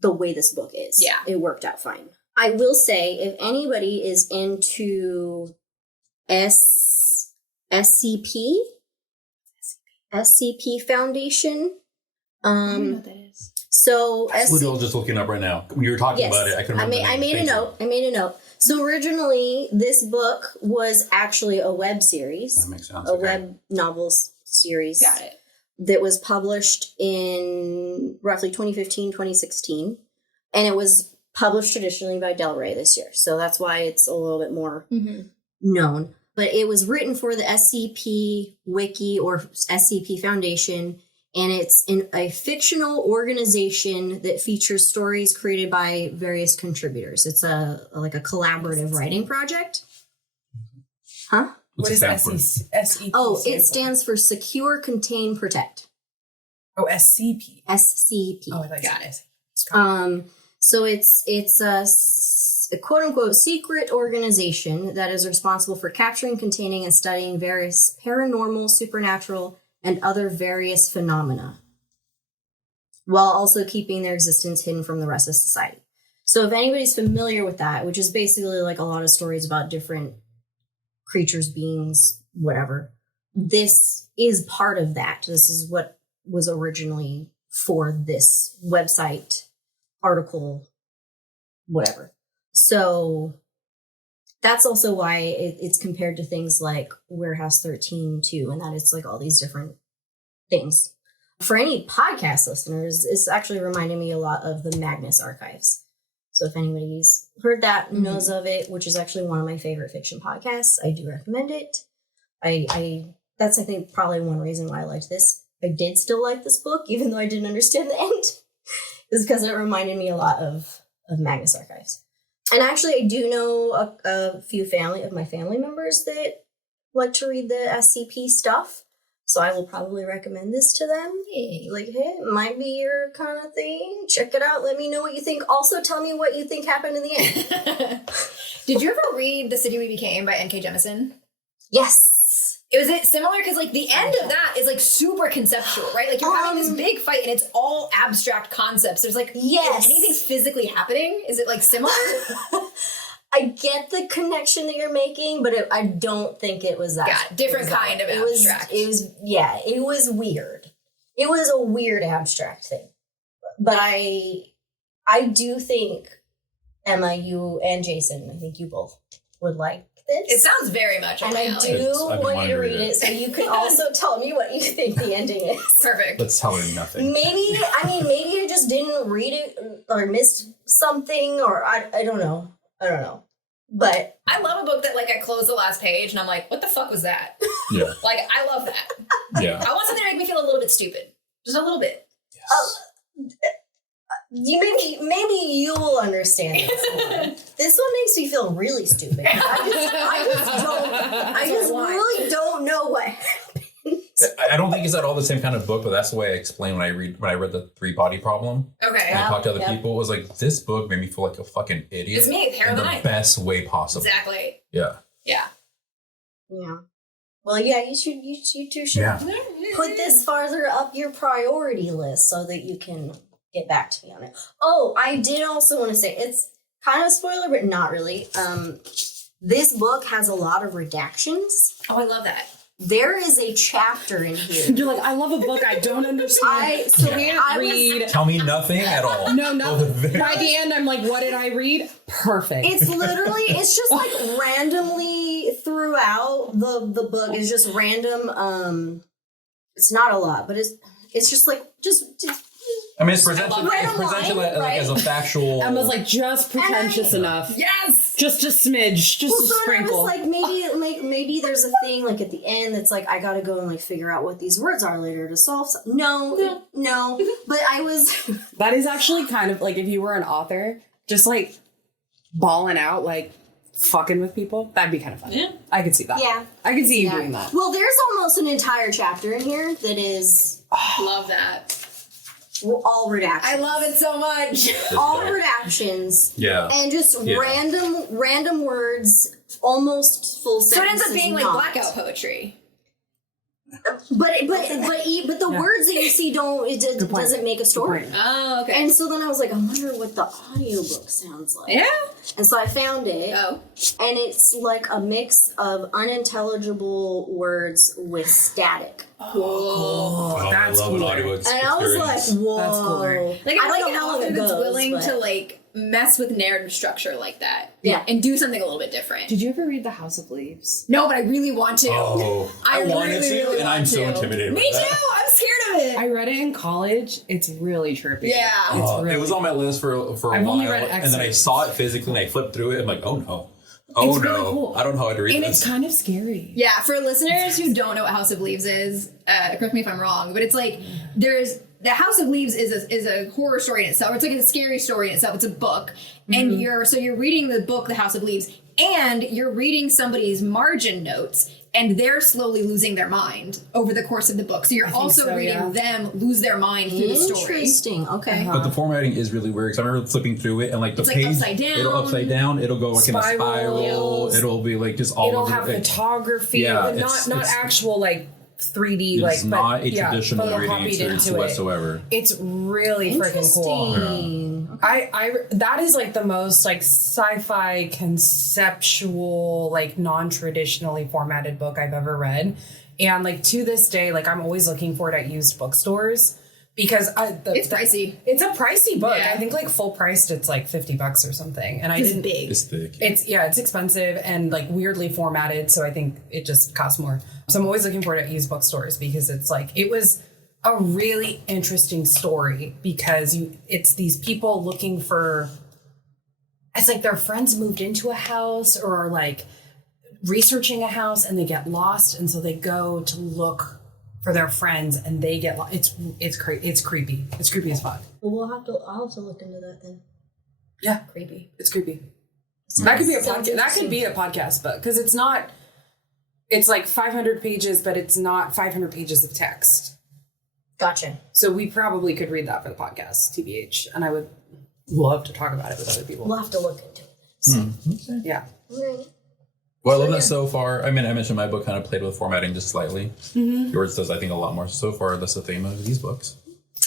the way this book is. Yeah. It worked out fine. I will say, if anybody is into SCP Foundation, I don't know what that is. so That's what I was just looking up right now. We were talking about it. I couldn't remember. I made a note. So originally, this book was actually a web series, That makes sense. a web novels series. Got it. That was published in roughly 2015, 2016. And it was published traditionally by Del Rey this year. So that's why it's a little bit more known. But it was written for the SCP Wiki or SCP Foundation. And it's in a fictional organization that features stories created by various contributors. It's like a collaborative writing project. Huh? What is SEP? Oh, it stands for Secure, Contain, Protect. Oh, SCP. SCP. Oh, I thought you Got said it. So it's a quote unquote secret organization that is responsible for capturing, containing, and studying various paranormal, supernatural, and other various phenomena, while also keeping their existence hidden from the rest of society. So if anybody's familiar with that, which is basically like a lot of stories about different creatures, beings, whatever, this is part of that. This is what was originally for this website, article, whatever. So that's also why it's compared to things like Warehouse 13 too, and that it's like all these different things. For any podcast listeners, it's actually reminding me a lot of the Magnus Archives. So if anybody's heard that, knows of it, which is actually one of my favorite fiction podcasts, I do recommend it. That's, I think, probably one reason why I liked this. I did still like this book, even though I didn't understand the end, is because it reminded me a lot of Magnus Archives. And actually, I do know a few of my family members that like to read the SCP stuff. So I will probably recommend this to them. Hey, like, hey, it might be your kind of thing. Check it out. Let me know what you think. Also, tell me what you think happened in the end. Did you ever read The City We Became by N.K. Jemisin? Yes. Was it similar? Because like the end of that is like super conceptual, right? Like you're having this big fight and it's all abstract concepts. There's like, yes. Is anything physically happening? Is it like similar? I get the connection that you're making, but I don't think it was that. Yeah, different kind of abstract. It was weird. It was a weird abstract thing. But I do think, Emma, you and Jason, I think you both would like this. It sound very much and my I alley. do want you to read it so you can also tell me what you think the ending is. Perfect. Let's tell her nothing. Maybe I just didn't read it or missed something, or I don't know. But I love a book that like I close the last page and I'm like, what the fuck was that? Yeah. Like I love that. Yeah. I want something to make me feel a little bit stupid. Just a little bit. Maybe you will understand this one. This one makes me feel really stupid. I just really don't know what happened. I don't think it's at all the same kind of book, but that's the way I explain when I read the 3-Body Problem. Okay. And I talked to other people. It was like, this book made me feel like a fucking idiot. It's me, Hair in of the the Night. best way possible. Exactly. Yeah. Yeah. Yeah. Well, yeah, you two should put this farther up your priority list so that you can get back to me on it. Oh, I did also want to say, it's kind of a spoiler, but not really. This book has a lot of redactions. Oh, I love that. There is a chapter in here. You're like, I love a book I don't understand. Can't read. Tell me nothing at all. No, nothing. By the end, I'm like, what did I read? Perfect. It's just like randomly throughout the book is just random. It's not a lot, but it's just like just I mean, it's presented line, right? as a factual. Emma's like, just pretentious enough. Yes. Just a smidge. Just a sprinkle. I was like, maybe there's a thing like at the end that's like I gotta go and like figure out what these words are later to solve. No. But I was. That is actually kind of like if you were an author, just like balling out, like fucking with people. That'd be kind of fun. Yeah, I could see that. Yeah, I could see you doing that. Well, there's almost an entire chapter in here that is Love that. all redactions. I love it so much. All redactions. Yeah. And just random words, almost full sentences. So it ends up being like not. blackout poetry. But the words that you see doesn't make a story. Oh, okay. And so then I was like, I wonder what the audiobook sounds like. Yeah. And so I found it. Oh. And it's like a mix of unintelligible words with static. Cool. That's I love an cooler. audiobook And I was like, whoa. That's cooler. Like, I don't know how long it that's goes, willing but- to like mess with narrative structure like that. Yeah. And do something a little bit different. Did you ever read The House of Leaves? No, but I really want to. Oh, I wanted really, to, really and I'm want so to. intimidated. Me by too. that. I'm scared of it. I read it in college. It's really trippy. Yeah. It's It was on my list for a I've while, only read and then I excerpts. saw it physically, and I flipped through it. I'm like, oh no, oh It's no, really cool. I don't know how to read And this. it's kind of scary. Yeah, for listeners who don't know what House of Leaves is, correct me if I'm wrong, but it's like the House of Leaves is a horror story in itself. It's like a scary story in itself. It's a book, and you're reading the book, The House of Leaves, and you're reading somebody's margin notes, and they're slowly losing their mind over the course of the book. So you're also reading them lose their mind through the story. Interesting. Okay. But the formatting is really weird because I remember flipping through it and like the It's like page, upside down. it'll upside down, it'll go like in a spiral, Spirals. it'll be like just all It'll over. have photography. Yeah, not it's- actual like 3D like. It's not a traditional reading photocopied experience into it. whatsoever. It's really freaking cool. Interesting. I that is like the most like sci-fi conceptual like non-traditionally formatted book I've ever read, and like to this day like I'm always looking for it at used bookstores because It's pricey. It's a pricey book. Yeah. I think like full priced it's like $50 or something, and I It's didn't. big. It's thick. It's expensive and like weirdly formatted, so I think it just costs more. So I'm always looking for it at used bookstores because it's like it was a really interesting story because it's these people looking for, it's like their friends moved into a house or are like researching a house and they get lost, and so they go to look for their friends and they get lost. It's creepy. It's creepy as fuck. Well, I'll have to look into that then. Yeah, Creepy. it's creepy. That could be a Sounds podcast. That could interesting. be a podcast book because it's not. It's like 500 pages, but it's not 500 pages of text. Gotcha. So we probably could read that for the podcast, TBH, and I would love to talk about it with other people. We'll have to look into it. Yeah. Right. Well, I love that so far. I mean, I mentioned my book kind of played with formatting just slightly. Yours does, I think, a lot more. So far, that's the theme of these books.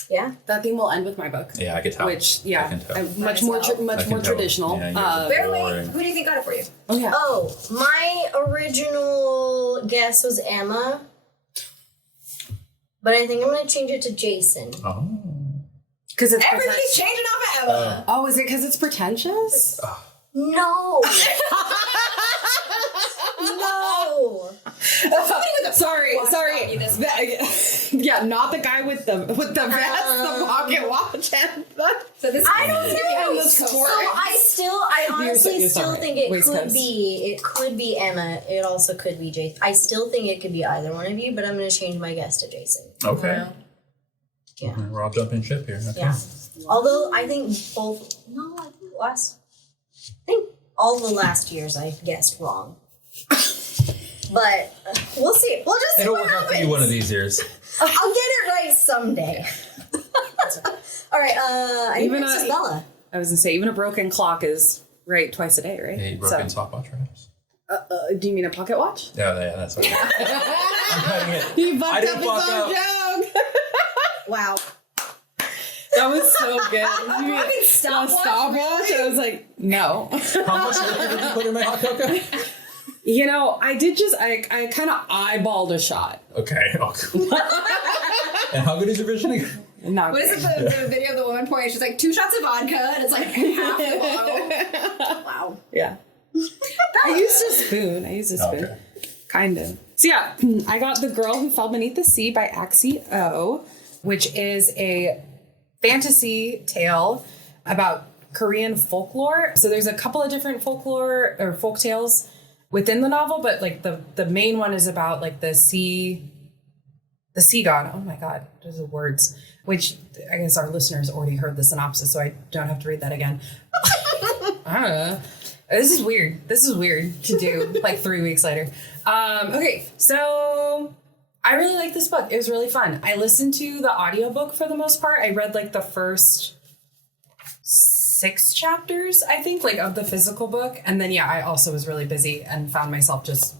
Yeah. That theme will end with my book. Yeah, I could tell. Which, I can tell. much more I can tell. traditional. Yeah, yours is Wait, boring. who do you think got it for you? Oh yeah. Oh, my original guess was Emma, but I think I'm gonna change it to Jason. Oh. Because it's Everybody's changing off of Emma. Oh, is it because it's pretentious? No. No. Sorry. got you this Yeah, not the guy with the vest, the pocket watch, and the. So this I don't know. the So score. I honestly you're still sorry. think it Waist could coast. be Emma. It also could be Jason. I still think it could be either one of you, but I'm going to change my guess to Jason. Okay. Yeah. We're all jumping ship here. Okay. Yeah. Although I think I think all the last years I guessed wrong. But we'll see. We'll just see It'll what work out for happens. you one of these years. I'll get it right someday. All right. I think Even it's a- Bella. I was gonna say even a broken clock is right twice a day, right? Hey, broken stopwatch, perhaps? Do you mean a pocket watch? Yeah, that's okay. I'm cutting it. He fucked I didn't fuck up. joke. Wow. That was so good. You mean a stopwatch? stopwatch? I was like, no. How much liquor did you put in my hot cocoa? You know, I did just, I kind of eyeballed a shot. Okay. Oh, cool. And how good is your vision again? Not What is great. it, the video of the woman pouring? She's like, 2 shots of vodka, and it's like half the bottle. Wow. Yeah. I used a spoon. Okay. Kind of. So yeah, I got The Girl Who Fell Beneath the Sea by Axie O, which is a fantasy tale about Korean folklore. So there's a couple of different folklore or folk tales within the novel, but like the main one is about like the sea god. Oh my God, those are words. Which I guess our listeners already heard the synopsis, so I don't have to read that again. I don't know. This is weird to do like 3 weeks later. Okay, so I really like this book. It was really fun. I listened to the audiobook for the most part. I read like the first 6 chapters, I think, like of the physical book. And then, yeah, I also was really busy and found myself just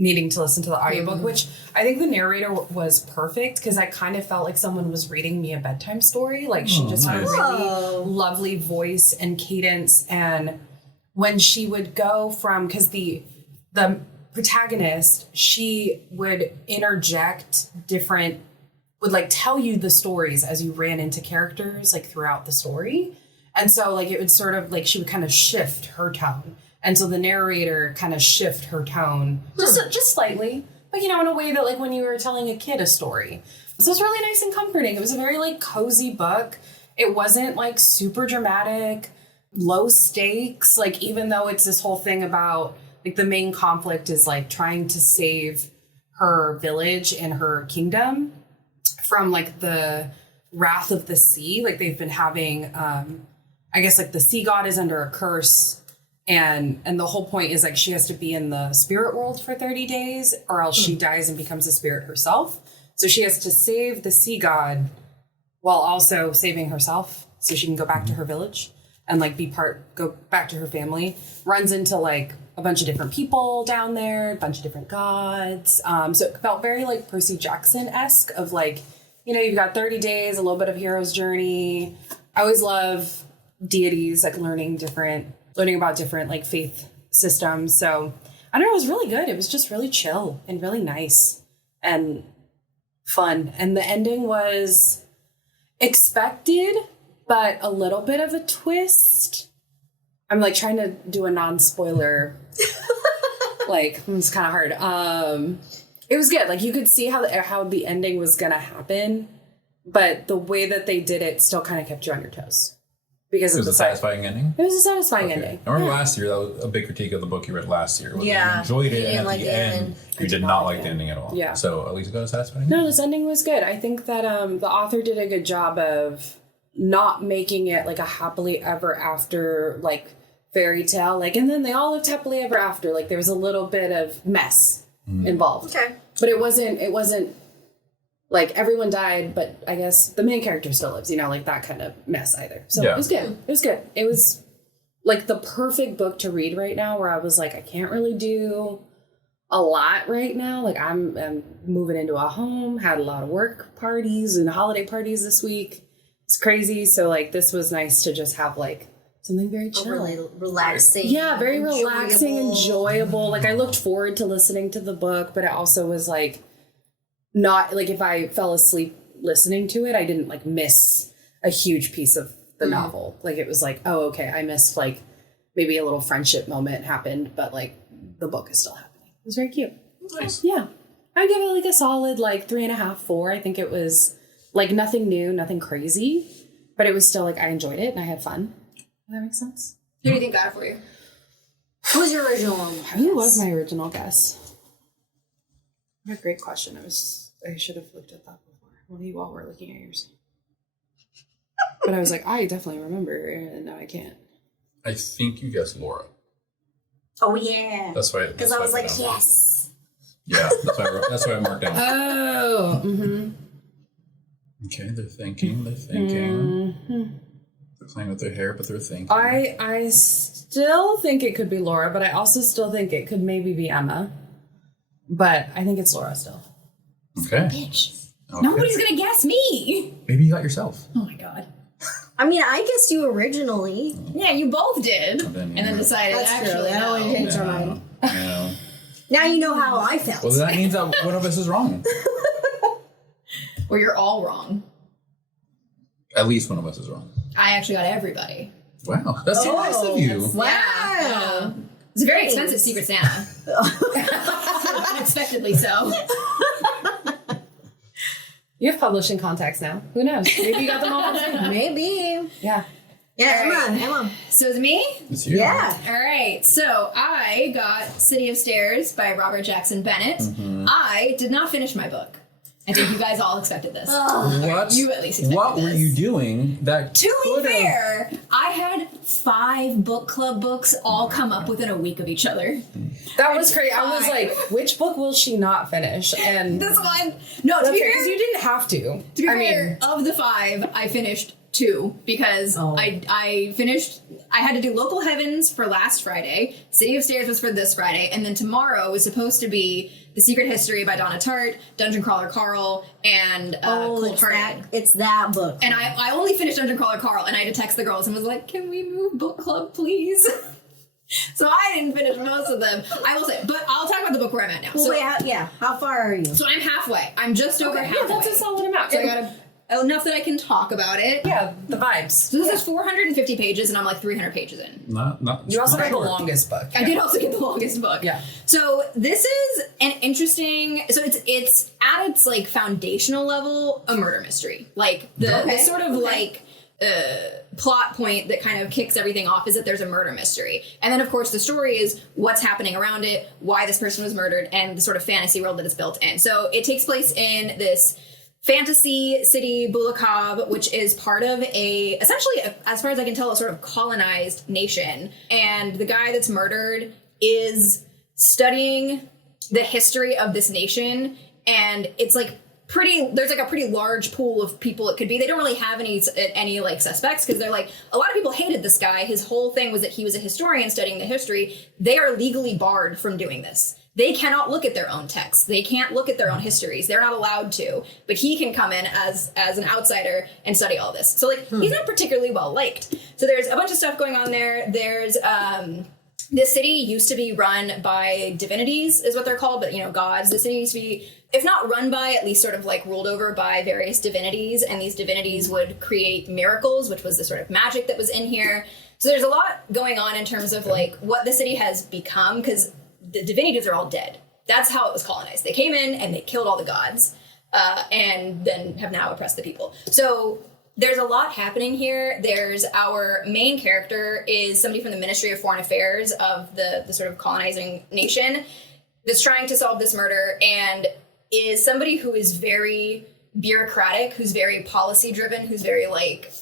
needing to listen to the audiobook, which I think the narrator was perfect because I kind of felt like someone was reading me a bedtime story. Like she just had a really lovely voice and cadence. And when she would go from, because the protagonist, she would interject different, would like tell you the stories as you ran into characters like throughout the story. And so like it would sort of like, she would kind of shift her tone. And so the narrator kind of shift her tone just slightly, but in a way that like when you were telling a kid a story. So it's really nice and comforting. It was a very like cozy book. It wasn't like super dramatic, low stakes. Like even though it's this whole thing about like the main conflict is like trying to save her village and her kingdom from like the wrath of the sea. Like they've been having, I guess like the sea god is under a curse. And the whole point is like she has to be in the spirit world for 30 days or else she dies and becomes a spirit herself. So she has to save the sea god while also saving herself so she can go back to her village and like go back to her family. Runs into like a bunch of different people down there, a bunch of different gods. So it felt very like Percy Jackson-esque of like, you've got 30 days, a little bit of hero's journey. I always love deities, like learning about different like faith systems. So I don't know, it was really good. It was just really chill and really nice and fun. And the ending was expected, but a little bit of a twist. I'm like trying to do a non-spoiler. Like it's kind of hard. It was good. Like you could see how the ending was going to happen, but the way that they did it still kind of kept you on your toes. Because it was a satisfying ending? It was a satisfying ending. I remember last year, that was a big critique of the book you read last year. Yeah. You enjoyed it, You and at like the end, you did not like the ending at all. Yeah. So at least it got a satisfying No, ending? this ending was good. I think that the author did a good job of not making it like a happily ever after, like, fairy tale. Like, and then they all lived happily ever after. Like, there was a little bit of mess involved. Okay. But it wasn't like everyone died, but I guess the main character still lives, like that kind of mess either. So It was good. It was good. It was like the perfect book to read right now where I was like, I can't really do a lot right now. Like I'm moving into a home, had a lot of work parties and holiday parties this week. It's crazy. So like this was nice to just have like something very chill. Really relaxing. Yeah, very relaxing, enjoyable. Like I looked forward to listening to the book, but it also was like, not like if I fell asleep listening to it, I didn't like miss a huge piece of the novel. Like it was like, oh, okay, I missed like maybe a little friendship moment happened, but like the book is still happening. It was very cute. Nice. Yeah. I'd give it like a solid like 3.5, 4. I think it was like nothing new, nothing crazy, but it was still like I enjoyed it and I had fun. Does that make sense? Who do you think got it for you? Who was your original one? Who was my original guess? What a great question. I should have looked at that before. One of you all were looking at yours. But I was like, I definitely remember, and now I can't. I think you guessed Laura. Oh yeah. That's why. Because I was like, yes. Yeah, that's why I marked down. Oh. Mm-hmm. Okay, they're thinking. Mm-hmm. They're playing with their hair, but they're thinking. I still think it could be Laura, but I also still think it could maybe be Emma. But I think it's Laura still. Okay. Bitch. Okay. Nobody's gonna guess me. Maybe you got yourself. Oh my god. I mean, I guessed you originally. Yeah, you both did. And then And then decided That's true. actually That no. always changed our mind. Yeah. Now you know how I felt. Well, that means that one of us is wrong. Well, you're all wrong. At least one of us is wrong. I actually got everybody. Wow, that's so nice of you. Wow. Yeah. It's a very expensive Secret Santa. Unexpectedly so. You have publishing contacts now. Who knows? Maybe you got them all for free. Maybe. Yeah. Yeah, Emma. So it's me? It's you. Yeah. All right. So I got City of Stairs by Robert Jackson Bennett. I did not finish my book. I think you guys all expected this. What? You at least expected What were this. you doing that To be could've- fair, I had 5 book club books all come up within a week of each other. That was crazy. I was Fine. like, which book will she not finish? And This one. No, to be fair, because you didn't have to. of the 5, I finished 2 because Oh. I finished. I had to do Local Heavens for last Friday. City of Stairs was for this Friday, and then tomorrow was supposed to be The Secret History by Donna Tartt, Dungeon Crawler Carl, and Cold Hearted. It's that book. And I only finished Dungeon Crawler Carl, and I had to text the girls and was like, "Can we move book club, please?" So I didn't finish most of them. I will say, but I'll talk about the book where I'm at now. Well, So, wait, how far are you? so I'm halfway. I'm just over halfway. Yeah, that's a solid amount. So I got enough that I can talk about it. Yeah, the vibes. So this is 450 pages, and I'm like 300 pages in. Not You also got the short. longest book. I did also get the longest book. Yeah. So this is an interesting. So it's at its like foundational level a murder mystery. Like the sort of like plot point that kind of kicks everything off is that there's a murder mystery, and then of course the story is what's happening around it, why this person was murdered, and the sort of fantasy world that it's built in. So it takes place in this fantasy city, Bulakov, which is part of essentially, as far as I can tell, a sort of colonized nation. And the guy that's murdered is studying the history of this nation, and it's like there's like a pretty large pool of people it could be. They don't really have any like suspects because they're like, a lot of people hated this guy. His whole thing was that he was a historian studying the history. They are legally barred from doing this. They cannot look at their own texts. They can't look at their own histories. They're not allowed to. But he can come in as an outsider and study all this. So like he's not particularly well liked. So there's a bunch of stuff going on there. There's this city used to be run by divinities, is what they're called, but gods. The city used to be, if not run by, at least sort of like ruled over by various divinities, and these divinities would create miracles, which was the sort of magic that was in here. So there's a lot going on in terms of like what the city has become, because the divinities are all dead. That's how it was colonized. They came in and they killed all the gods, and then have now oppressed the people. So there's a lot happening here. There's our main character is somebody from the Ministry of Foreign Affairs of the sort of colonizing nation that's trying to solve this murder, and is somebody who is very bureaucratic, who's very policy driven, who's very like,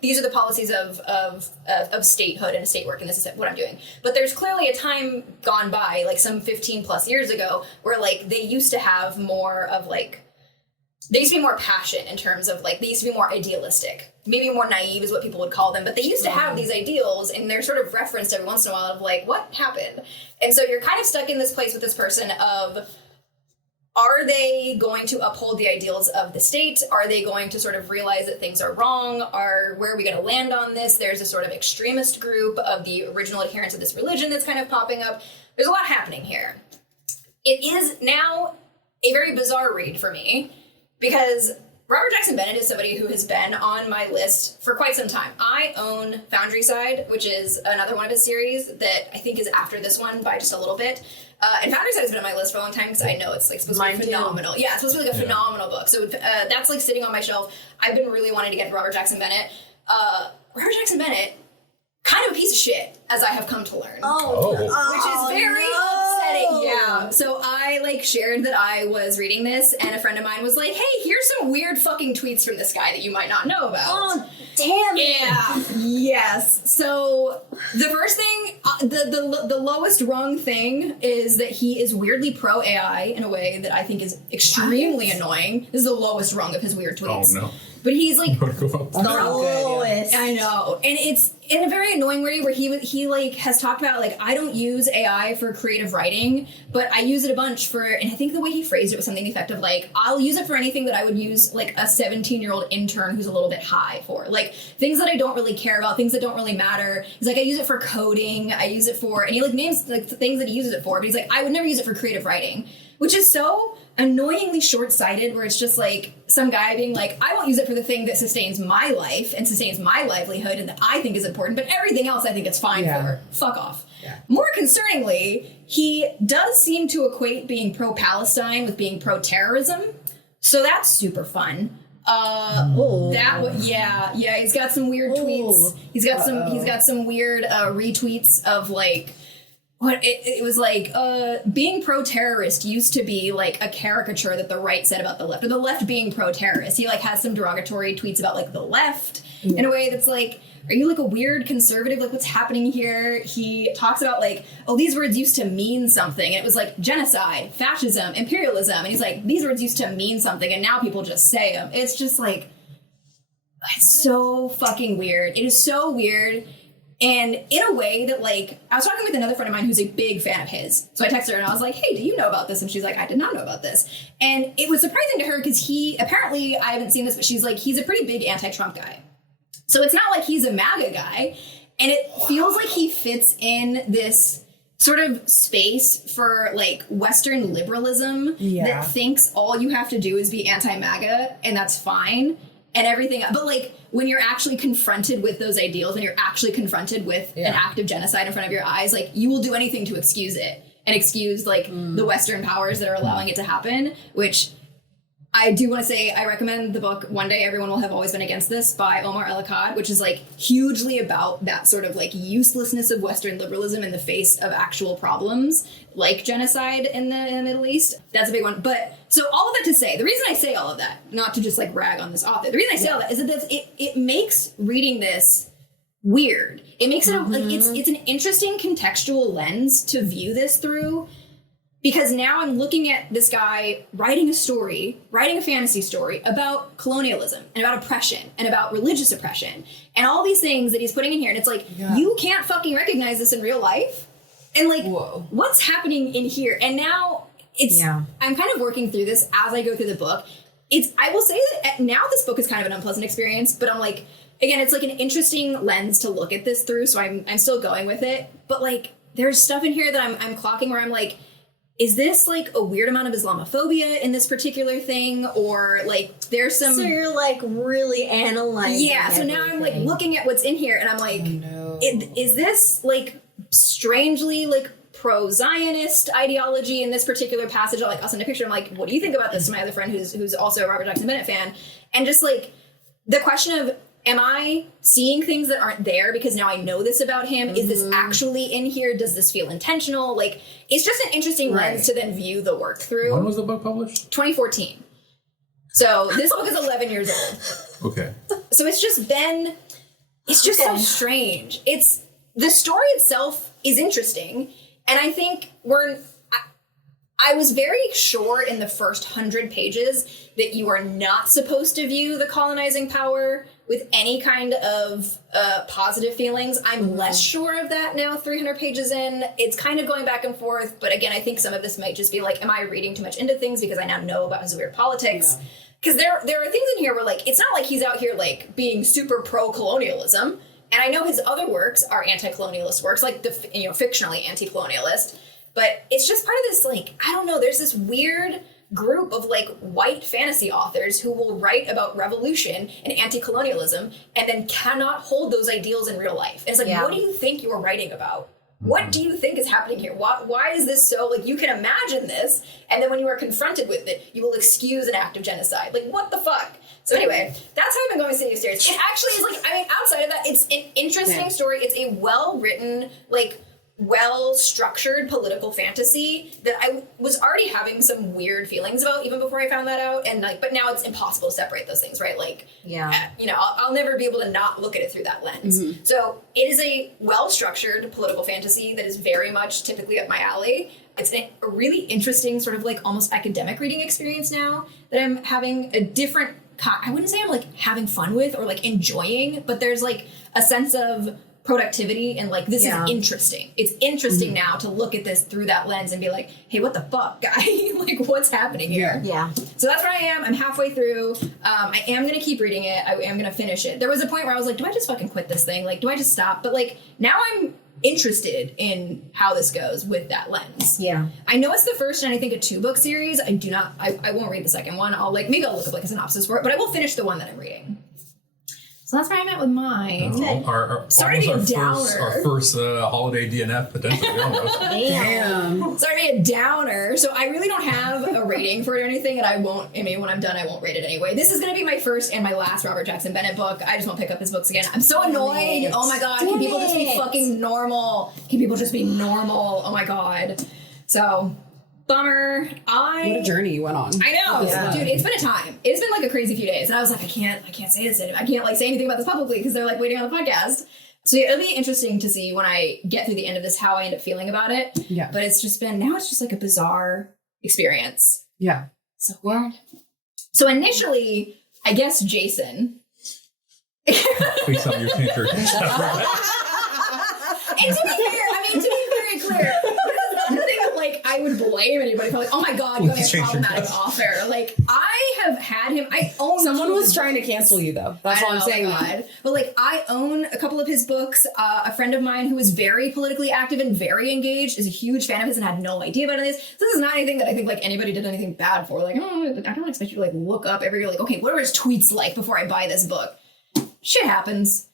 these are the policies of statehood and state work, and this is what I'm doing. But there's clearly a time gone by, like some 15 plus years ago, where like they used to have more of like, there used to be more passion in terms of like, they used to be more idealistic, maybe more naive is what people would call them, but they used to have these ideals, and they're sort of referenced every once in a while of like, what happened? And so you're kind of stuck in this place with this person of, are they going to uphold the ideals of the state? Are they going to sort of realize that things are wrong? Where are we going to land on this? There's a sort of extremist group of the original adherents of this religion that's kind of popping up. There's a lot happening here. It is now a very bizarre read for me, because Robert Jackson Bennett is somebody who has been on my list for quite some time. I own Foundry Side, which is another one of his series that I think is after this one by just a little bit. And Foundry Side has been on my list for a long time because I know it's like supposed to be phenomenal. Yeah, it's supposed to be like a phenomenal book. So that's like sitting on my shelf. I've been really wanting to get to Robert Jackson Bennett. Robert Jackson Bennett, kind of a piece of shit, as I have come to learn. Which is very upsetting. Yeah. So I like shared that I was reading this, and a friend of mine was like, "Hey, here's some weird fucking tweets from this guy that you might not know about." Oh, damn it. Yeah. Yes. So the first thing, the lowest rung thing is that he is weirdly pro AI in a way that I think is extremely annoying. This is the lowest rung of his weird tweets. Oh no. But he's like The lowest. I know, and it's in a very annoying way where he like has talked about like, I don't use AI for creative writing, but I use it a bunch for, and I think the way he phrased it was something effective like, I'll use it for anything that I would use like a 17-year-old intern who's a little bit high for, like things that I don't really care about, things that don't really matter. He's like, I use it for coding, I use it for, and he like names like the things that he uses it for, but he's like, I would never use it for creative writing, which is so annoyingly short-sighted, where it's just like some guy being like, I won't use it for the thing that sustains my life and sustains my livelihood and that I think is important, but everything else I think it's fine for. Fuck off. Yeah. More concerningly, he does seem to equate being pro-Palestine with being pro-terrorism, so that's super fun. He's got some weird tweets. He's got some weird retweets of like, what it was like, being pro-terrorist used to be like a caricature that the right said about the left, or the left being pro-terrorist. He like has some derogatory tweets about like the left in a way that's like, are you like a weird conservative? Like, what's happening here? He talks about like, oh, these words used to mean something. And it was like genocide, fascism, imperialism. And he's like, these words used to mean something, and now people just say them. It's just like, It's so fucking weird. It is so weird. And in a way that, like, I was talking with another friend of mine who's a big fan of his. So I texted her and I was like, hey, do you know about this? And she's like, I did not know about this. And it was surprising to her because he, apparently, I haven't seen this, but she's like, he's a pretty big anti-Trump guy. So it's not like he's a MAGA guy. And it feels like he fits in this sort of space for, like, Western liberalism that thinks all you have to do is be anti-MAGA and that's fine. And everything, but like when you're actually confronted with those ideals and you're actually confronted with an act of genocide in front of your eyes, like you will do anything to excuse it and excuse like the Western powers that are allowing it to happen, which I do want to say I recommend the book One Day Everyone Will Have Always Been Against This by Omar El-Akkad, which is like hugely about that sort of like uselessness of Western liberalism in the face of actual problems like genocide in the Middle East. That's a big one. But so all of that to say, the reason I say all of that, not to just like rag on this author, the reason I say all that is that it makes reading this weird. It makes it like it's an interesting contextual lens to view this through. Because now I'm looking at this guy writing a fantasy story about colonialism and about oppression and about religious oppression and all these things that he's putting in here. And it's like, you can't fucking recognize this in real life. And like, what's happening in here? And now I'm kind of working through this as I go through the book. I will say that now this book is kind of an unpleasant experience, but I'm like, again, it's like an interesting lens to look at this through. So I'm still going with it. But like, there's stuff in here that I'm clocking where I'm like, is this like a weird amount of Islamophobia in this particular thing? Or like there's some... So you're like really analyzing so now I'm like looking at what's in here and I'm like, is this like strangely like pro-Zionist ideology in this particular passage? I'll send a picture. I'm like, what do you think about this? To my other friend who's also a Robert Jackson Bennett fan. And just like the question of, am I seeing things that aren't there because now I know this about him? Is this actually in here? Does this feel intentional? Like, it's just an interesting lens to then view the work through. When was the book published? 2014. So this book is 11 years old. Okay. So it's just so strange. The story itself is interesting. And I think I was very sure in the first 100 pages that you are not supposed to view the colonizing power with any kind of positive feelings. I'm less sure of that now, 300 pages in. It's kind of going back and forth. But again, I think some of this might just be like, am I reading too much into things because I now know about his weird politics? Because there are things in here where like, it's not like he's out here like being super pro-colonialism. And I know his other works are anti-colonialist works, like fictionally anti-colonialist. But it's just part of this, like, I don't know, there's this weird group of, like, white fantasy authors who will write about revolution and anti-colonialism and then cannot hold those ideals in real life. And it's like, what do you think you're writing about? What do you think is happening here? Why is this so, like, you can imagine this, and then when you are confronted with it, you will excuse an act of genocide. Like, what the fuck? So anyway, that's how I've been going with City of Stairs. It actually is, like, I mean, outside of that, it's an interesting story. It's a well-written, like, well-structured political fantasy that I was already having some weird feelings about even before I found that out, and like, but now it's impossible to separate those things, right? Like, I'll never be able to not look at it through that lens. So it is a well-structured political fantasy that is very much typically up my alley. It's a really interesting sort of like almost academic reading experience now that I'm having a different. I wouldn't say I'm like having fun with or like enjoying, but there's like a sense of productivity and like this is interesting. It's interesting now to look at this through that lens and be like, hey, what the fuck, guy? Like, what's happening here? Yeah. So that's where I am. I'm halfway through. I am gonna keep reading it. I am gonna finish it. There was a point where I was like, do I just fucking quit this thing? Like, do I just stop? But like now I'm interested in how this goes with that lens. Yeah. I know it's the first and I think a 2-book series. I won't read the second one. Maybe I'll look up like a synopsis for it, but I will finish the one that I'm reading. So that's where I'm at with mine. Sorry to be a downer. Our first holiday DNF potentially. Damn. Sorry to be a downer. So I really don't have a rating for it or anything, and when I'm done, I won't rate it anyway. This is going to be my first and my last Robert Jackson Bennett book. I just won't pick up his books again. I'm so annoyed. Oh my God. Can people just be fucking normal? Can people just be normal? Oh my God. So... bummer. What a journey you went on. I know. Yeah. Dude, it's been a time. It's been like a crazy few days. And I was like, I can't say this. I can't like say anything about this publicly because they're like waiting on the podcast. So it'll be interesting to see when I get through the end of this how I end up feeling about it. Yeah. But it's just like a bizarre experience. Yeah. So weird. So initially, I guess Jason Please tell me your teenager. And to be fair, to be very clear, it's not the thing that like I would blame anybody for like, oh my god, you have a problematic author. Like I have had him. I own. Someone was trying to cancel you though. That's all I'm saying. God. But like I own a couple of his books. A friend of mine who is very politically active and very engaged is a huge fan of his and had no idea about this. So this is not anything that I think like anybody did anything bad for. Like I don't expect you to like look up every year. Like okay, what are his tweets like before I buy this book? Shit happens.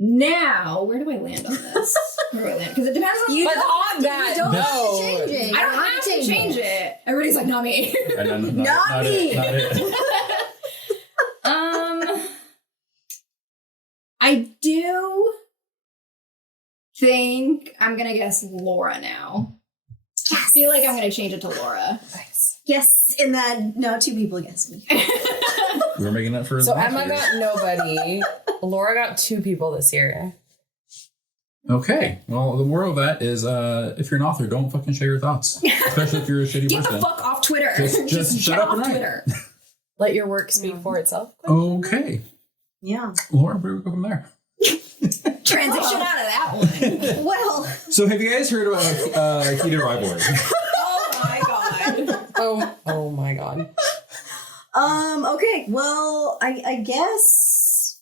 Now, where do I land on this? Where do I land? Because it depends on You But don't on that, you don't have no. to change it. I don't have to change it. Everybody's like, not me. Not me. Not it. I do think I'm gonna guess Laura now. I feel like I'm gonna change it to Laura. Yes, and then now 2 people guessed me. We were making that for So last Emma year. got nobody. Laura got 2 people this year. Okay. Well, the moral of that is if you're an author, don't fucking share your thoughts. Especially if you're a shitty Get person. the fuck off Twitter. Just shut get up off and write. Twitter. Let your work speak for itself. Okay. Yeah. Laura, where do we go from there? Transition out of that one. Well, So have you guys heard about heated rivalry? Oh my god. Oh my god. okay. Well, I guess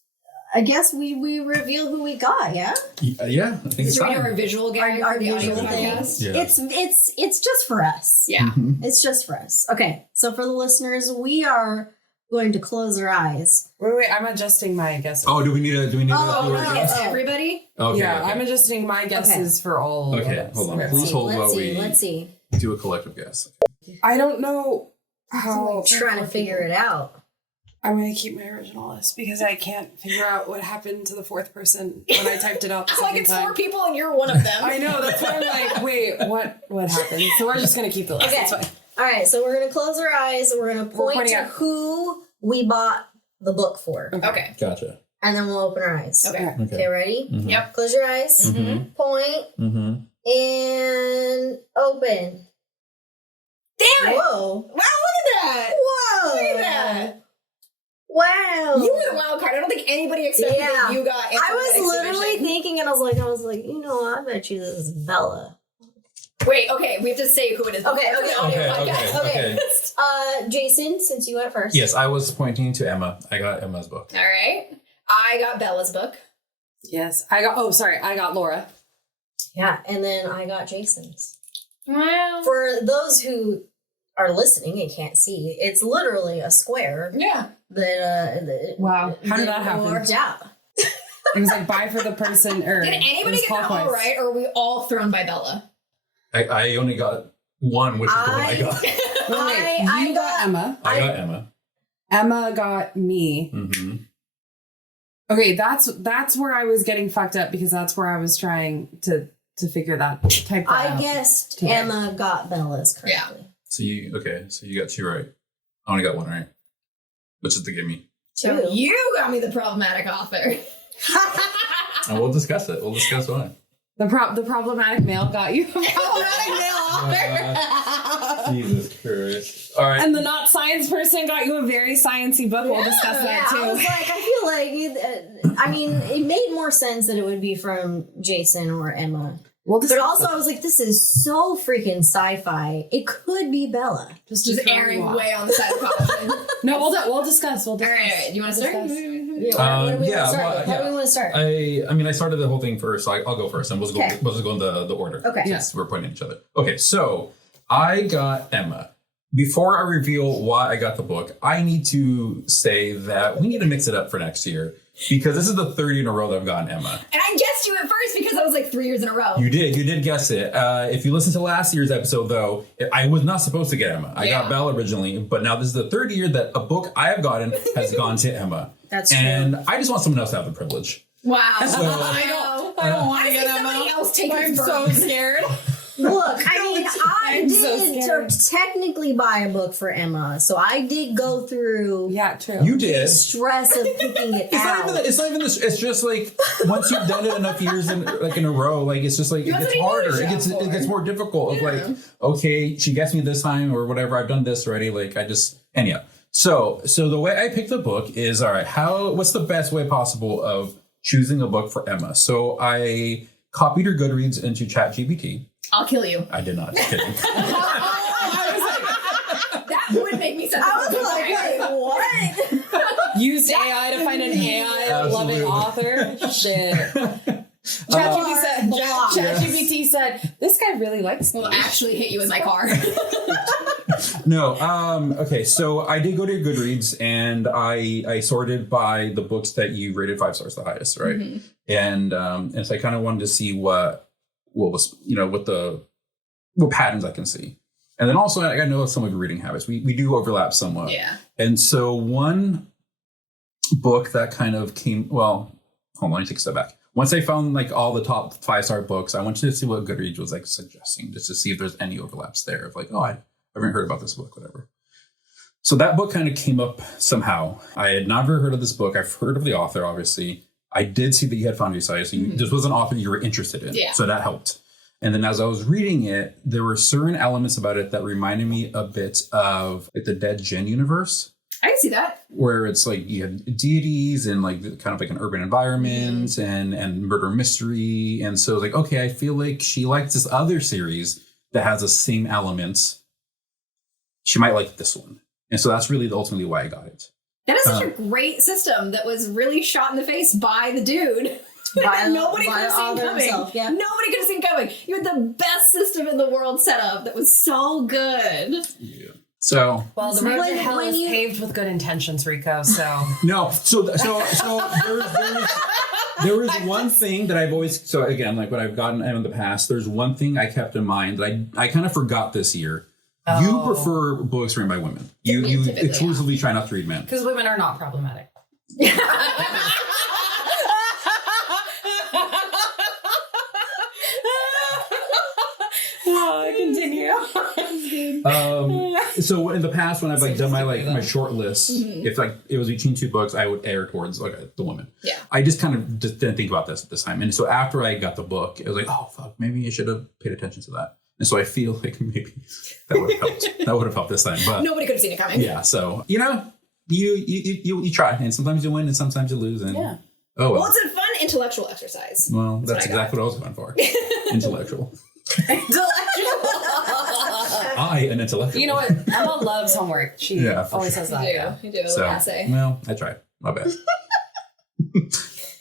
we reveal who we got, yeah? Yeah, I think it's Should we do our time. visual gag Our for the audio visual thing. podcast? Yeah. It's just for us. Yeah. It's just for us. Okay. So for the listeners, we are going to close our eyes. Wait, I'm adjusting my guesses. Oh, do we need to do Oh, our no. guess? It's everybody? Okay. yeah, okay. I'm adjusting my guesses for all Okay, of us. hold on. Okay. Please hold while Let's we see. do a collective guess. I don't know how Trying to figure it out. I'm going to keep my original list because I can't figure out what happened to the 4th person when I typed it out the Like second it's time. 4 people and you're one of them. I know, that's why I'm like, wait, what happened? So we're just going to keep the list. Okay. It's fine. All right. So we're going to close our eyes. We're going to point pointing to at- who we bought the book for. Okay. Gotcha. And then we'll open our eyes. Okay. Okay, ready? Mhm. Yep. Close your eyes. Mhm. Point Mm-hmm. and open. Damn it! Whoa. Wow, look at that! Whoa. Look at that! Wow. You were the wild card. I don't think anybody expected that you got into I was that literally exhibition. thinking, and I was like, you know, I bet you this is Bella. Wait, okay, we have to say who it is. Okay, before the audio podcast. Okay. Jason, since you went first. Yes, I was pointing to Emma. I got Emma's book. All right. I got Bella's book. Yes. I got Laura. Yeah, and then I got Jason's. Wow. For those who are listening and can't see, it's literally a square Yeah. that Wow. How did that happen? worked out. It was like buy for the person or Did anybody get that all right, or were we all thrown by Bella? I only got one, which is the one I got. You got Emma. I got Emma. Emma got me. Mm-hmm. Okay, that's where I was getting fucked up because that's where I was trying to figure that type. I guessed today. Emma got Bella's correctly. So you got 2 right. I only got 1 right, which is the gimme. So 2. you got me the problematic author. And we'll discuss it. We'll discuss why. The problematic male got you. Problematic male author. Jesus Christ! All right. And the not science person got you a very sciencey book. We'll discuss that too. I was like, I feel like, it made more sense that it would be from Jason or Emma. We'll But also, I was like, this is so freaking sci-fi. It could be Bella. Just erring way on the side of caution. No, we'll discuss. We'll All discuss. right. You want to start? What do we want to start? How do we want to start? I started the whole thing first, so I'll go first, and we'll just go in the order. Okay. Yes, we're pointing at each other. Okay, so I got Emma. Before I reveal why I got the book, I need to say that we need to mix it up for next year because this is the 3rd year in a row that I've gotten Emma. And I guessed you at first because I was like 3 years in a row. You did guess it. If you listen to last year's episode, though, I was not supposed to get Emma. I got Bella originally, but now this is the 3rd year that a book I have gotten has gone to Emma. That's and true. I just want someone else to have the privilege. Wow. So- I don't want to get somebody Emma. else take I'm his so burden. scared. Look, I mean, I I'm so did scared. technically buy a book for Emma, so I did go through Yeah, true. You did. stress of picking it out. It's not even this. It's just like once you've done it enough years in a row, like it's just like it That's gets what you harder. need a It gets more difficult. Of like, okay, she gets me this time or whatever. I've done this already. Like I just anyhow. So the way I picked the book is, all right, what's the best way possible of choosing a book for Emma? So I copied her Goodreads into ChatGPT. I'll kill you. I did not. Just kidding. That would make me sad. I was like, wait, what? Used AI to find an AI-loving author. Shit. ChatGPT said, this guy really likes me. Will actually hit you in my car. No. Okay. So I did go to your Goodreads and I sorted by the books that you rated 5 stars the highest, right? Mm-hmm. And so I kind of wanted to see what was, what patterns I can see. And then also I know some of your reading habits. We do overlap somewhat. Yeah. And so one book that kind of came, hold on, let me take a step back. Once I found like all the top 5-star books, I wanted to see what Goodreads was like suggesting, just to see if there's any overlaps there of like, I haven't heard about this book, whatever. So that book kind of came up somehow. I had never heard of this book. I've heard of the author, obviously. I did see that you had found your site. So this was an author you were interested in. Yeah. So that helped. And then as I was reading it, there were certain elements about it that reminded me a bit of like the Dead Jinn universe. I can see that. Where it's like you have deities and like kind of like an urban environment and murder mystery. And so it's like, okay, I feel like she likes this other series that has the same elements. She might like this one. And so that's really ultimately why I got it. That is such a great system that was really shot in the face by the dude. That nobody could have seen coming. Himself, yeah. Nobody could have seen coming. You had the best system in the world set up that was so good. Yeah. So well, the road to hell is paved with good intentions, Rico. So no, so there was one thing that I've always, so again, like what I've gotten in the past, there's one thing I kept in mind that I kind of forgot this year. Oh. You prefer books written by women. You exclusively try not to read men. Because women are not problematic. Continue. So in the past, when I've like done my short list, if like it was between 2 books, I would err towards the woman. Yeah. I just kind of just didn't think about this at this time, and so after I got the book, it was like, oh fuck, maybe I should have paid attention to that. And so I feel like maybe that would have helped. That would have helped this time, but nobody could have seen it coming. Yeah. So you try, and sometimes you win, and sometimes you lose, and yeah. Oh well. Well, it's a fun intellectual exercise. Well, that's exactly what I was going for. Intellectual. An intellectual. You know what? Emma loves homework. She always says that. You do a little essay. Well, I tried. My bad.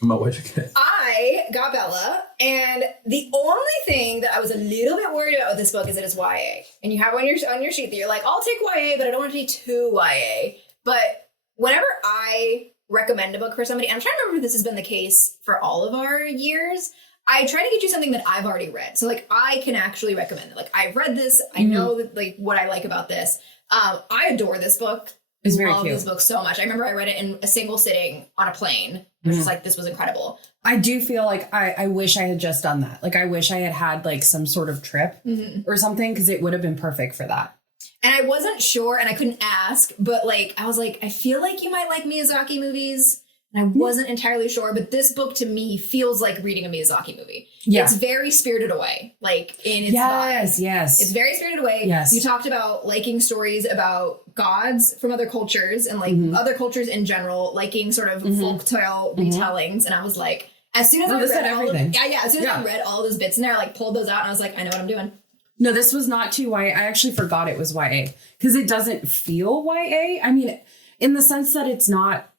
What'd you get? I got Bella, and the only thing that I was a little bit worried about with this book is that it's YA. And you have on your sheet that you're like, I'll take YA, but I don't want it to be too YA. But whenever I recommend a book for somebody, and I'm trying to remember if this has been the case for all of our years, I try to get you something that I've already read. So like I can actually recommend it. Like I've read this. I know that, like what I like about this. I adore this book. It's very cute. I love this book so much. I remember I read it in a single sitting on a plane. I was just like, this was incredible. I do feel like I wish I had just done that. Like I wish I had like some sort of trip or something, because it would have been perfect for that. And I wasn't sure and I couldn't ask, but like I was like, I feel like you might like Miyazaki movies. And I wasn't entirely sure, but this book to me feels like reading a Miyazaki movie. Yeah. It's very Spirited Away, like in its vibe. Yes. It's very Spirited Away. Yes. You talked about liking stories about gods from other cultures and like other cultures in general, liking sort of folktale retellings. And I was like, as soon as I read everything. As soon as I read all those bits in there, I like pulled those out and I was like, I know what I'm doing. No, this was not too YA. I actually forgot it was YA because it doesn't feel YA. I mean, in the sense that it's not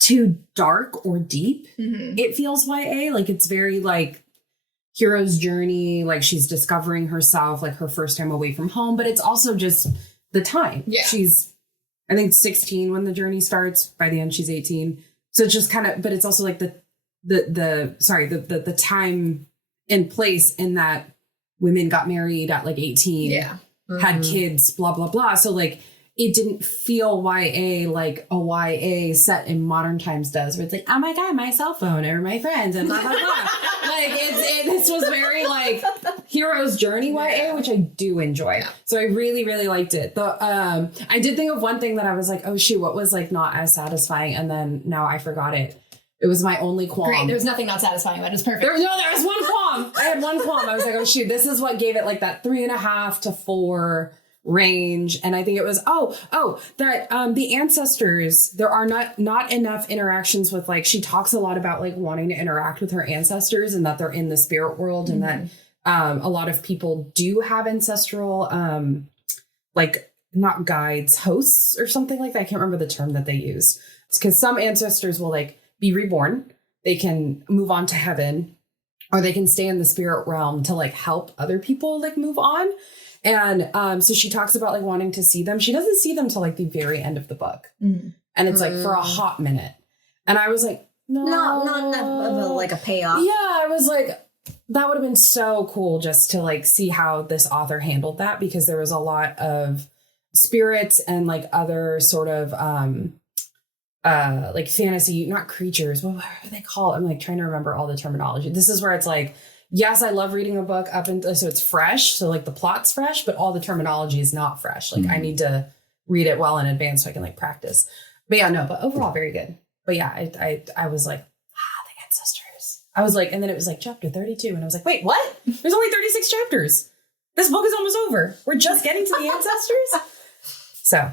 too dark or deep. It feels YA. Like it's very like hero's journey. Like she's discovering herself, like her first time away from home. But it's also just the time. Yeah. She's, I think 16 when the journey starts. By the end, she's 18. So it's just kind of, but it's also like the time and place in that women got married at like 18. Yeah. Had kids, blah, blah, blah. So like, it didn't feel YA like a YA set in modern times does, where it's like, oh my God, my cell phone or my friends and blah, blah, blah. Like this was very like hero's journey YA, which I do enjoy. Yeah. So I really, really liked it. I did think of one thing that I was like, oh shoot, what was like not as satisfying? And then now I forgot it. It was my only qualm. Great. There was nothing not satisfying about it. It was perfect. There was one qualm. I had one qualm. I was like, oh shoot, this is what gave it like that 3.5 to 4 range. And I think it was, that the ancestors, there are not enough interactions with, like, she talks a lot about like wanting to interact with her ancestors and that they're in the spirit world and that a lot of people do have ancestral, like not guides, hosts or something like that. I can't remember the term that they use. It's because some ancestors will like be reborn. They can move on to heaven, or they can stay in the spirit realm to like help other people like move on. And so she talks about like wanting to see them. She doesn't see them till like the very end of the book. And it's like for a hot minute. And I was like, no. Not enough of like a payoff. Yeah, I was like, that would have been so cool just to like see how this author handled that, because there was a lot of spirits and like other sort of like fantasy, not creatures, what are they called? I'm like trying to remember all the terminology. This is where it's like, yes, I love reading a book up until, so it's fresh. So like the plot's fresh, but all the terminology is not fresh. Like I need to read it well in advance so I can like practice. But yeah, no, but overall very good. But yeah, I was like, the ancestors. I was like, and then it was like chapter 32. And I was like, wait, what? There's only 36 chapters. This book is almost over. We're just getting to the ancestors. So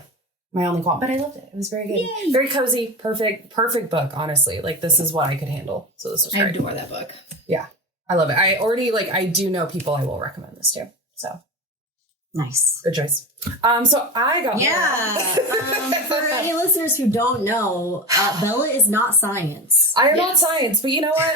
my only qualm, but I loved it. It was very good. Yay. Very cozy, perfect book, honestly. Like this is what I could handle. So this was great. I adore that book. Yeah. I love it. I already I do know people I will recommend this to. So nice. Good choice. So I got for any listeners who don't know, Bella is not science. I am not science, but you know what?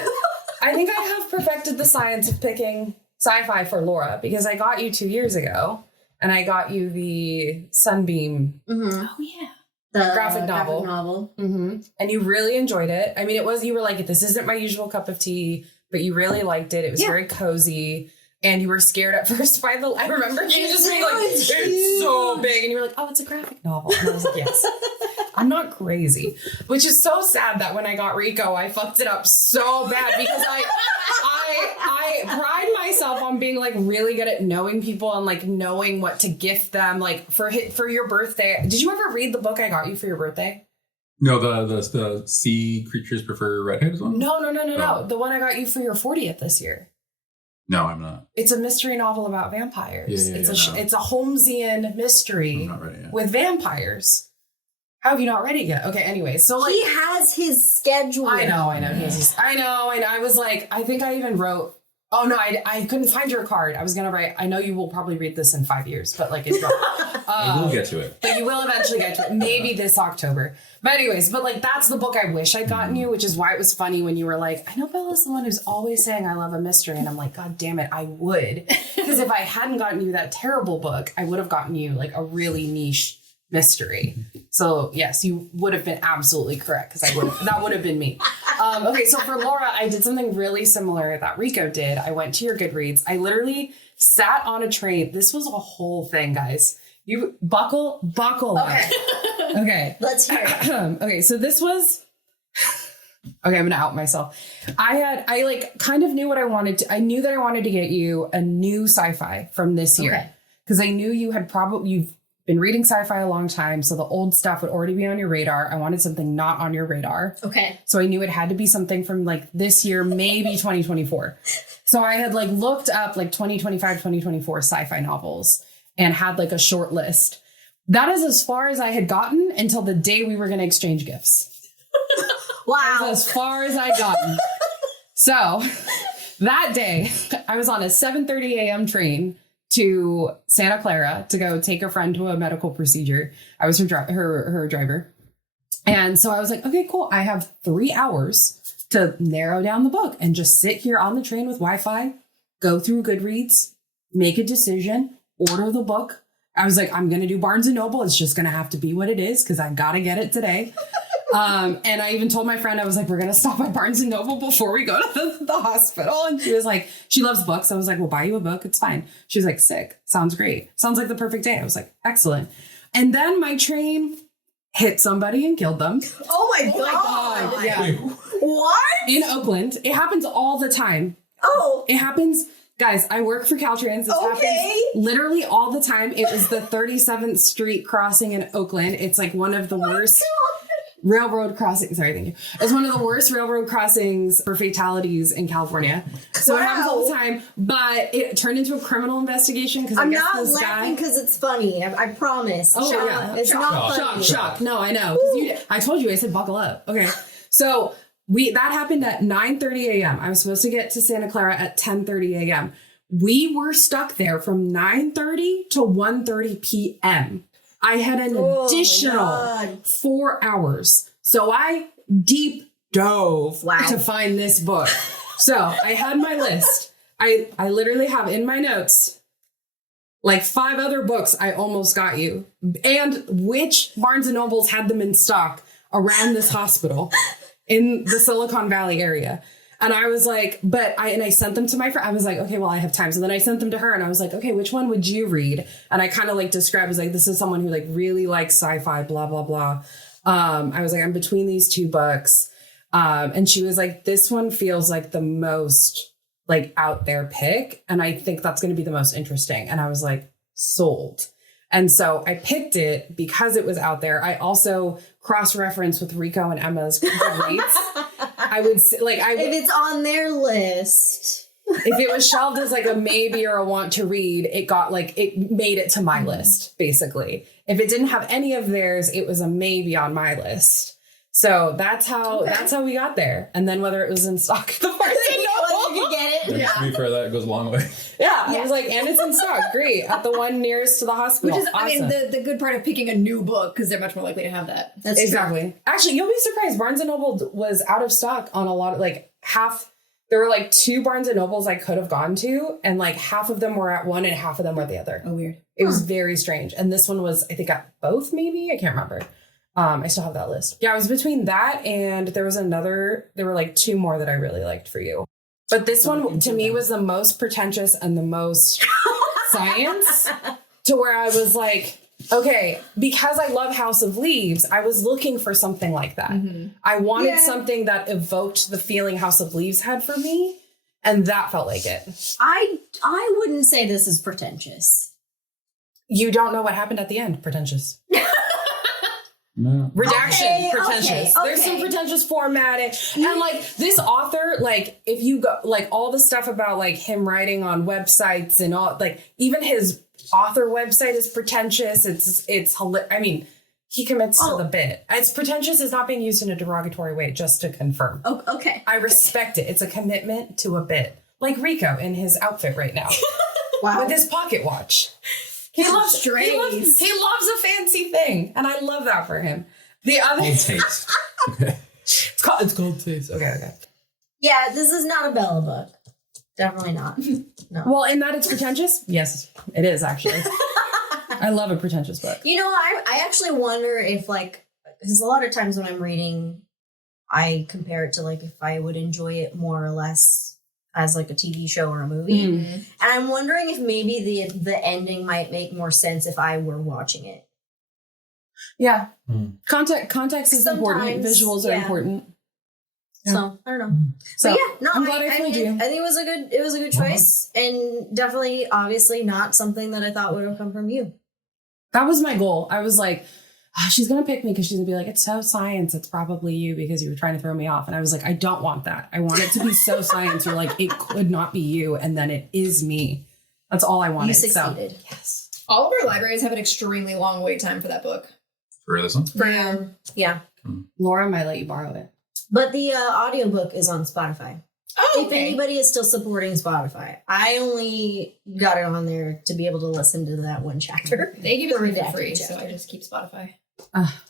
I think I have perfected the science of picking sci-fi for Laura, because I got you 2 years ago and I got you the Sunbeam. Oh yeah. The graphic novel. And you really enjoyed it. I mean, you were like, this isn't my usual cup of tea, but you really liked it. It was very cozy. And you were scared at first by I remember you just being like, it's so big. And you were like, oh, it's a graphic novel. And I was like, yes, I'm not crazy. Which is so sad that when I got Rico, I fucked it up so bad, because I pride myself on being like really good at knowing people and like knowing what to gift them. Like for your birthday. Did you ever read the book I got you for your birthday? No, the sea creatures prefer redheads one? No. The one I got you for your 40th this year. No, I'm not. It's a mystery novel about vampires. It's a Holmesian mystery with vampires. How have you not read it yet? Okay, anyway, so like he has his schedule. I know. And I was like, I think I even wrote. Oh no, I couldn't find your card. I was gonna write. I know you will probably read this in 5 years, but like it's wrong. We'll get to it. But you will eventually get to it. Maybe this October. But anyways, but like that's the book I wish I'd gotten you, which is why it was funny when you were like, I know Bella's the one who's always saying I love a mystery, and I'm like, God damn it, I would. Because if I hadn't gotten you that terrible book, I would have gotten you like a really niche mystery. So yes, you would have been absolutely correct, because that would have been me. Okay, so for Laura, I did something really similar that Rico did. I went to your Goodreads. I literally sat on a train. This was a whole thing, guys. You buckle up. Okay. Let's hear it. Okay, so this was okay, I'm gonna out myself. I like kind of knew what I wanted to. I knew that I wanted to get you a new sci-fi from this year, because I knew you've been reading sci-fi a long time, so the old stuff would already be on your radar. I wanted something not on your radar. Okay. So I knew it had to be something from like this year, maybe 2024. So I had like looked up like 2025, 2024 sci-fi novels and had like a short list. That is as far as I had gotten until the day we were going to exchange gifts. Wow. That was as far as I'd gotten. So that day I was on a 7:30 a.m. train to Santa Clara to go take a friend to a medical procedure. I was her driver. And so I was like, okay, cool. I have 3 hours to narrow down the book and just sit here on the train with Wi-Fi, go through Goodreads, make a decision, order the book. I was like, I'm going to do Barnes & Noble. It's just going to have to be what it is, because I got to get it today. And I even told my friend, I was like, we're going to stop at Barnes & Noble before we go to the hospital. And she was like, she loves books. I was like, we'll buy you a book. It's fine. She was like, sick. Sounds great. Sounds like the perfect day. I was like, excellent. And then my train hit somebody and killed them. Oh my God. Yeah. What? In Oakland. It happens all the time. Oh. It happens. Guys, I work for Caltrans. This happens literally all the time. It was the 37th Street crossing in Oakland. It's like one of the worst. railroad crossing. Sorry, thank you. It's one of the worst railroad crossings for fatalities in California. So it happens all the time, but it turned into a criminal investigation because I'm not laughing because it's funny. I promise. Oh, Shock. yeah. It's not funny. Shock. No, I know. I told you, I said buckle up. Okay. So that happened at 9:30 a.m. I was supposed to get to Santa Clara at 10:30 a.m. We were stuck there from 9:30 to 1:30 p.m. I had an additional 4 hours. So I deep dove to find this book. So I had my list. I literally have in my notes like 5 other books I almost got you, and which Barnes and Nobles had them in stock around this hospital in the Silicon Valley area. And I was like, I sent them to my friend. I was like, okay, well, I have time. So then I sent them to her and I was like, okay, which one would you read? And I kind of like described, I was like, this is someone who like really likes sci-fi, blah, blah, blah. I was like, I'm between these 2 books. And she was like, this one feels like the most like out there pick. And I think that's going to be the most interesting. And I was like, sold. And so I picked it because it was out there. I also cross-referenced with Rico and Emma's Goodreads. I would say, like, if it's on their list, if it was shelved as like a maybe or a want to read, it made it to my list, basically. If it didn't have any of theirs, it was a maybe on my list. So that's how we got there. And then whether it was in stock, the first thing you could get it. To be fair, that goes a long way. Yeah, I was like, and it's in stock. Great. At the one nearest to the hospital. Which is, awesome. I mean, the good part of picking a new book, because they're much more likely to have that. That's exactly. true. Actually, you'll be surprised. Barnes and Noble was out of stock on a lot of there were like 2 Barnes and Nobles I could have gone to, and like half of them were at one and half of them were at the other. Oh, weird. It was very strange. And this one was, I think, at both, maybe? I can't remember. I still have that list. Yeah, I was between that and there were like 2 more that I really liked for you. But this one, to me, was the most pretentious and the most science, to where I was like, okay, because I love House of Leaves, I was looking for something like that. Mm-hmm. I wanted something that evoked the feeling House of Leaves had for me, and that felt like it. I wouldn't say this is pretentious. You don't know what happened at the end. Pretentious. No. Redaction, pretentious. Okay. There's some pretentious formatting. And like this author, like if you go like all the stuff about like him writing on websites and all, like even his author website is pretentious. I mean, he commits to the bit. It's pretentious is not being used in a derogatory way, just to confirm. Oh, okay. I respect it. It's a commitment to a bit. Like Rico in his outfit right now. Wow. With his pocket watch. He loves a fancy thing, and I love that for him. The other taste. Okay. It's called taste. Okay. Yeah, this is not a Bella book. Definitely not. No. Well, in that it's pretentious? Yes, it is actually. I love a pretentious book. You know, I actually wonder if because a lot of times when I'm reading, I compare it to like if I would enjoy it more or less as like a TV show or a movie. Mm-hmm. And I'm wondering if maybe the ending might make more sense if I were watching it. Yeah. Mm. Context is important. Visuals are important. Yeah. So I don't know. So but yeah, no, I'm glad I told you. I think it was a good choice, and definitely, obviously, not something that I thought would have come from you. That was my goal. I was like, she's gonna pick me because she's gonna be like, it's so science. It's probably you because you were trying to throw me off. And I was like, I don't want that. I want it to be so science. Or like, it could not be you, and then it is me. That's all I wanted. You succeeded. So, yes. All of our libraries have an extremely long wait time for that book. For this one? Yeah. Laura might let you borrow it. But the audiobook is on Spotify. Oh, if anybody is still supporting Spotify. I only got it on there to be able to listen to that one chapter. They give it to me for redacted free, chapter. so I just keep Spotify.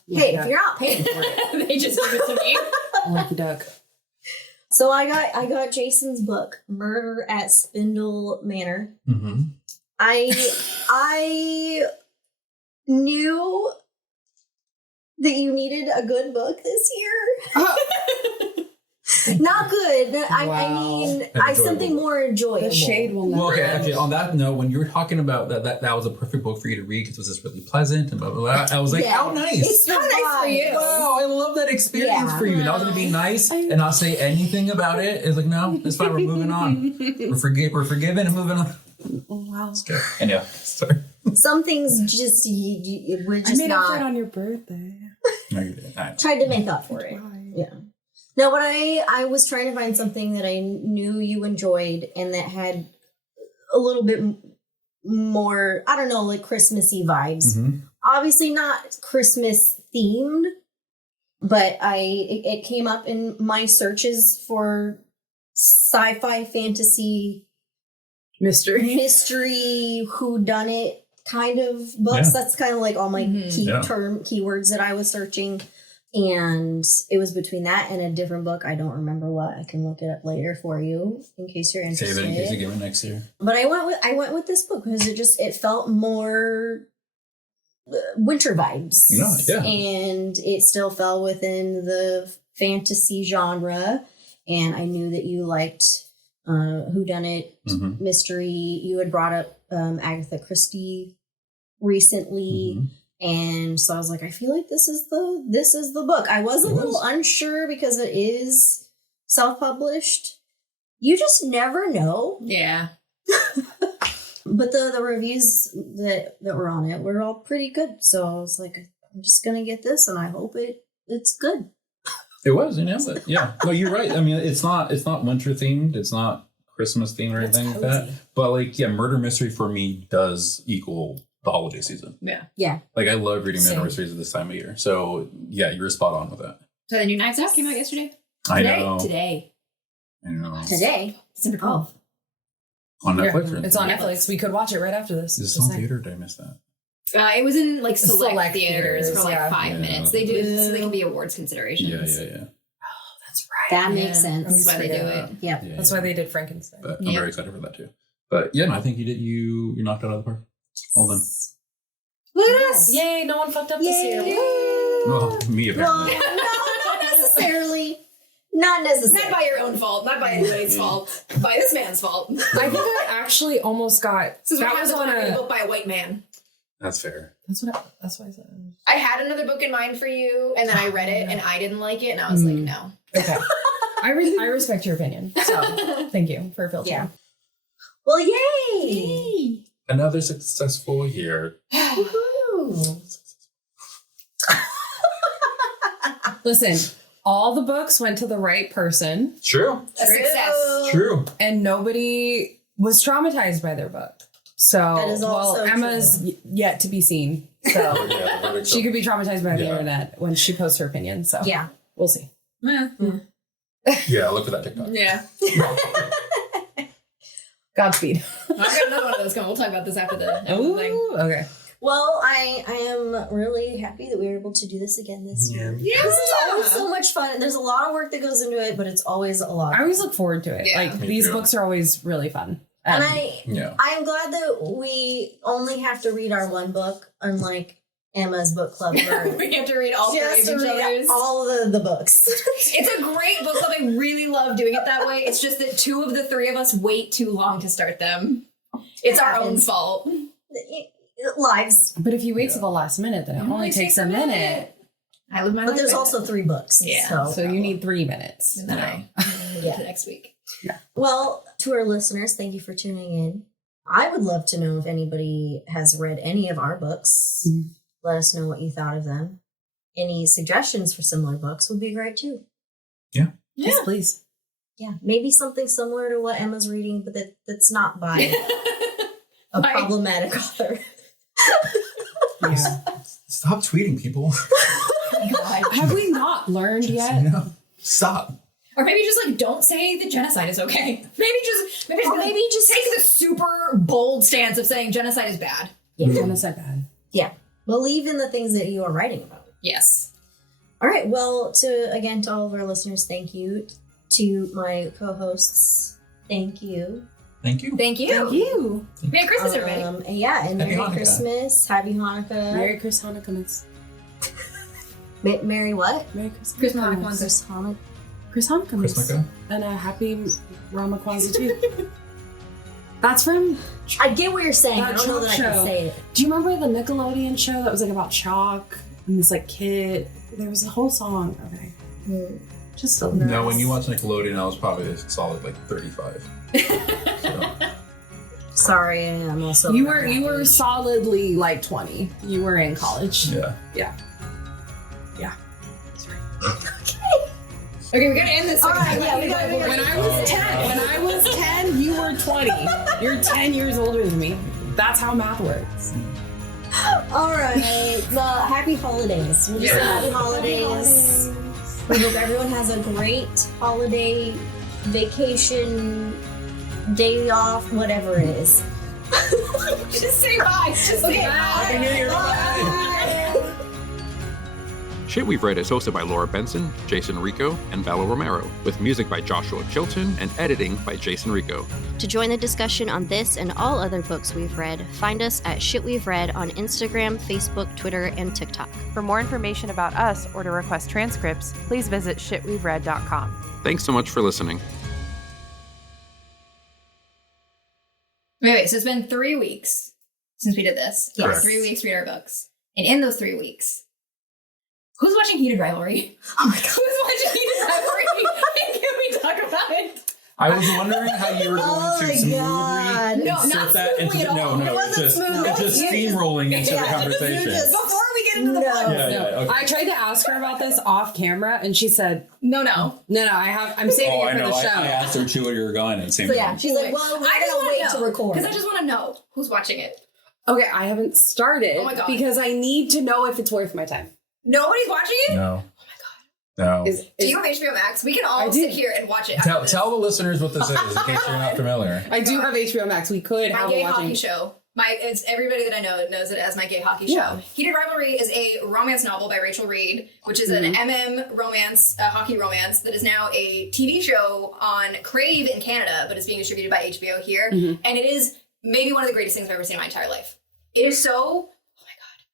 Hey, if you're not paying for it. They just give it to me. Lucky duck. So I got Jason's book, Murder at Spindle Manor. Mm-hmm. I knew that you needed a good book this year. Not good. I mean, something more enjoyable. The shade will never. Well, okay. On that note, when you were talking about that was a perfect book for you to read because it was just really pleasant and blah blah blah. I was like, how nice! It's how nice for you. Wow, I love that experience for you. And I was gonna be nice and not say anything about it. It's like, no, it's fine. We're moving on. We're forgiven and moving on. Wow. It's good. And yeah, sorry. Some things just we're just I made not. up on your birthday. No, you didn't. I know. Tried to make up for it. Yeah. No, but I was trying to find something that I knew you enjoyed and that had a little bit more, I don't know, like Christmassy vibes. Obviously not Christmas themed, but it came up in my searches for sci-fi, fantasy, mystery, whodunit kind of books. Yeah. That's kind of like all my keywords that I was searching. And it was between that and a different book. I don't remember what. I can look it up later for you in case you're interested. Save it in case you give it next year. But I went with this book because it felt more winter vibes. Yeah. And it still fell within the fantasy genre. And I knew that you liked whodunit, mystery. You had brought up Agatha Christie recently. And so I was like, I feel like this is the book. I was a little unsure because it is self-published. You just never know. Yeah. But the reviews that were on it were all pretty good. So I was like, I'm just gonna get this, and I hope it's good. It was, you nailed it. Yeah. No, you're right. I mean, it's not winter themed. It's not Christmas themed or anything like that. But like, yeah, murder mystery for me does equal the holiday season. Yeah. Yeah. Like I love reading murder mysteries at this time of year. So yeah, you were spot on with that. So the new Knives Out came out yesterday? I know. Today. I know. Today? December 12th. On Netflix? Yeah, it's on Netflix. We could watch it right after this. Is this on theater or did I miss that? It was in like select theaters for like yeah. 5 minutes. They do it so they can be awards considerations. Yeah. That's right. That makes sense. That's why they do it. Yeah. That's why they did Frankenstein. But I'm very excited for that too. But yeah, no, I think you knocked it out of the park. Well done. Look at us. Yay, no one fucked up this year. Well, me apparently. Well, no, not necessarily. Not necessarily. Not by your own fault. Not by anybody's fault. By this man's fault. I think I actually almost got This is what that was happens on when I read a a book by a white man. That's fair. that's why I said. I had another book in mind for you, and then I read it, and I didn't like it, and I was like, no. Okay. I respect your opinion. So thank you for filtering. Yeah. Well, yay! Another successful year. Listen, all the books went to the right person, True. A success. True. and nobody was traumatized by their book. So, That is also Emma's yet to be seen. So Yeah, she could be traumatized by the Yeah. internet when she posts her opinion. So Yeah. we'll see. Yeah, look for that TikTok. Yeah. Godspeed. I've got another one of those coming. We'll talk about this after the thing. Ooh, okay. Well, I am really happy that we were able to do this again this year. Yeah. This is always so much fun. There's a lot of work that goes into it, but it's always a lot. I always look forward to it. Yeah. Like Me these too. books are always really fun. And Yeah. I'm glad that we only have to read our one book, unlike Emma's book club. Where We have to read all three of just each to read other's. all the books. It's a great book club. I really love doing it that way. It's just that two of the three of us wait too long to start them. It's our own happens. fault. Lives. But if you wait Yeah. to the last minute, then it only takes a minute. I live my But life there's by also that. 3 books. Yeah. So you need 3 minutes. And then I move Yeah. to next week. Well, to our listeners, thank you for tuning in. I would love to know if anybody has read any of our books. Mhm. Let us know what you thought of them. Any suggestions for similar books would be great too. Yes, please. Yeah, maybe something similar to what Emma's reading, but that's not by a Bye. problematic author. Yeah. Stop tweeting, people. God. Have we not learned yet? No. Stop. Or maybe just like don't say that genocide is okay. Maybe just take the super bold stance of saying genocide is bad. Yeah. Genocide bad. Yeah. Believe in the things that you are writing about. Yes. All right. Well, to all of our listeners, thank you. To my co-hosts, thank you. Thank you. Thank you. Thank you. Merry Christmas, everybody. And yeah, and Happy Merry Hanukkah. Christmas, Happy Hanukkah. Merry Chris Hanukkah, Miss. Merry what? Merry Chris Chris Hanukkah. Hanukkah. Chris Hanukkah. Chris Hanukkah, Miss. Christmas. And a happy Rama Kwanzaa too. That's from. I get what you're saying. I That don't know that I chalk can show. say it. Do you remember the Nickelodeon show that was like about chalk and this like kid? There was a whole song. Okay. Just a No, when you watch Nickelodeon, I was probably a solid like 35. So, Sorry, I'm also. You were solidly like 20. You were in college. yeah. Yeah. Yeah. Okay, we gotta end this. All right, yeah, we gotta- When I was 10, you were 20. You're 10 years older than me. That's how math works. All right. Well, happy holidays. We'll just say happy holidays. We hope everyone has a great holiday, vacation, day off, whatever it is. Just say bye. Just say bye. Happy New Year. Bye. Shit We've Read is hosted by Laura Benson, Jason Rico, and Bella Romero, with music by Joshua Chilton and editing by Jason Rico. To join the discussion on this and all other books we've read, find us at Shit We've Read on Instagram, Facebook, Twitter, and TikTok. For more information about us or to request transcripts, please visit shitwe'veread.com. Thanks so much for listening. Wait, so it's been 3 weeks since we did this. Yes. 3 weeks read our books. And in those 3 weeks, who's watching Heated Rivalry? Oh my god. Who's watching Heated Rivalry? Can we talk about it? I was wondering how you were going Oh to my smoothly God. No, insert not that into smoothly the, at no, all. no, It it's wasn't just smooth. it's just steamrolling into the conversation. Before we get into the No. podcast. Yeah, okay. I tried to ask her about this off camera, and she said, No. "No, I'm saving Oh, it I for know. the show." I asked her too when you were gone at the same So time. yeah, she's like, well, we're I just gonna want wait to record. because I just want to know who's watching it. Okay, I haven't started Oh my God. because I need to know if it's worth my time. Nobody's watching it? No. No. Do you have HBO Max? We can I all do. sit here and watch it. Tell the listeners what this is in case you're not familiar. I do have HBO Max. We could My have gay a watching. hockey show. It's everybody that I know knows it as my gay hockey Yeah. show. Heated Rivalry is a romance novel by Rachel Reed, which is an romance, hockey romance that is now a TV show on Crave in Canada, but is being distributed by HBO here. And it is maybe one of the greatest things I've ever seen in my entire life. It is so, oh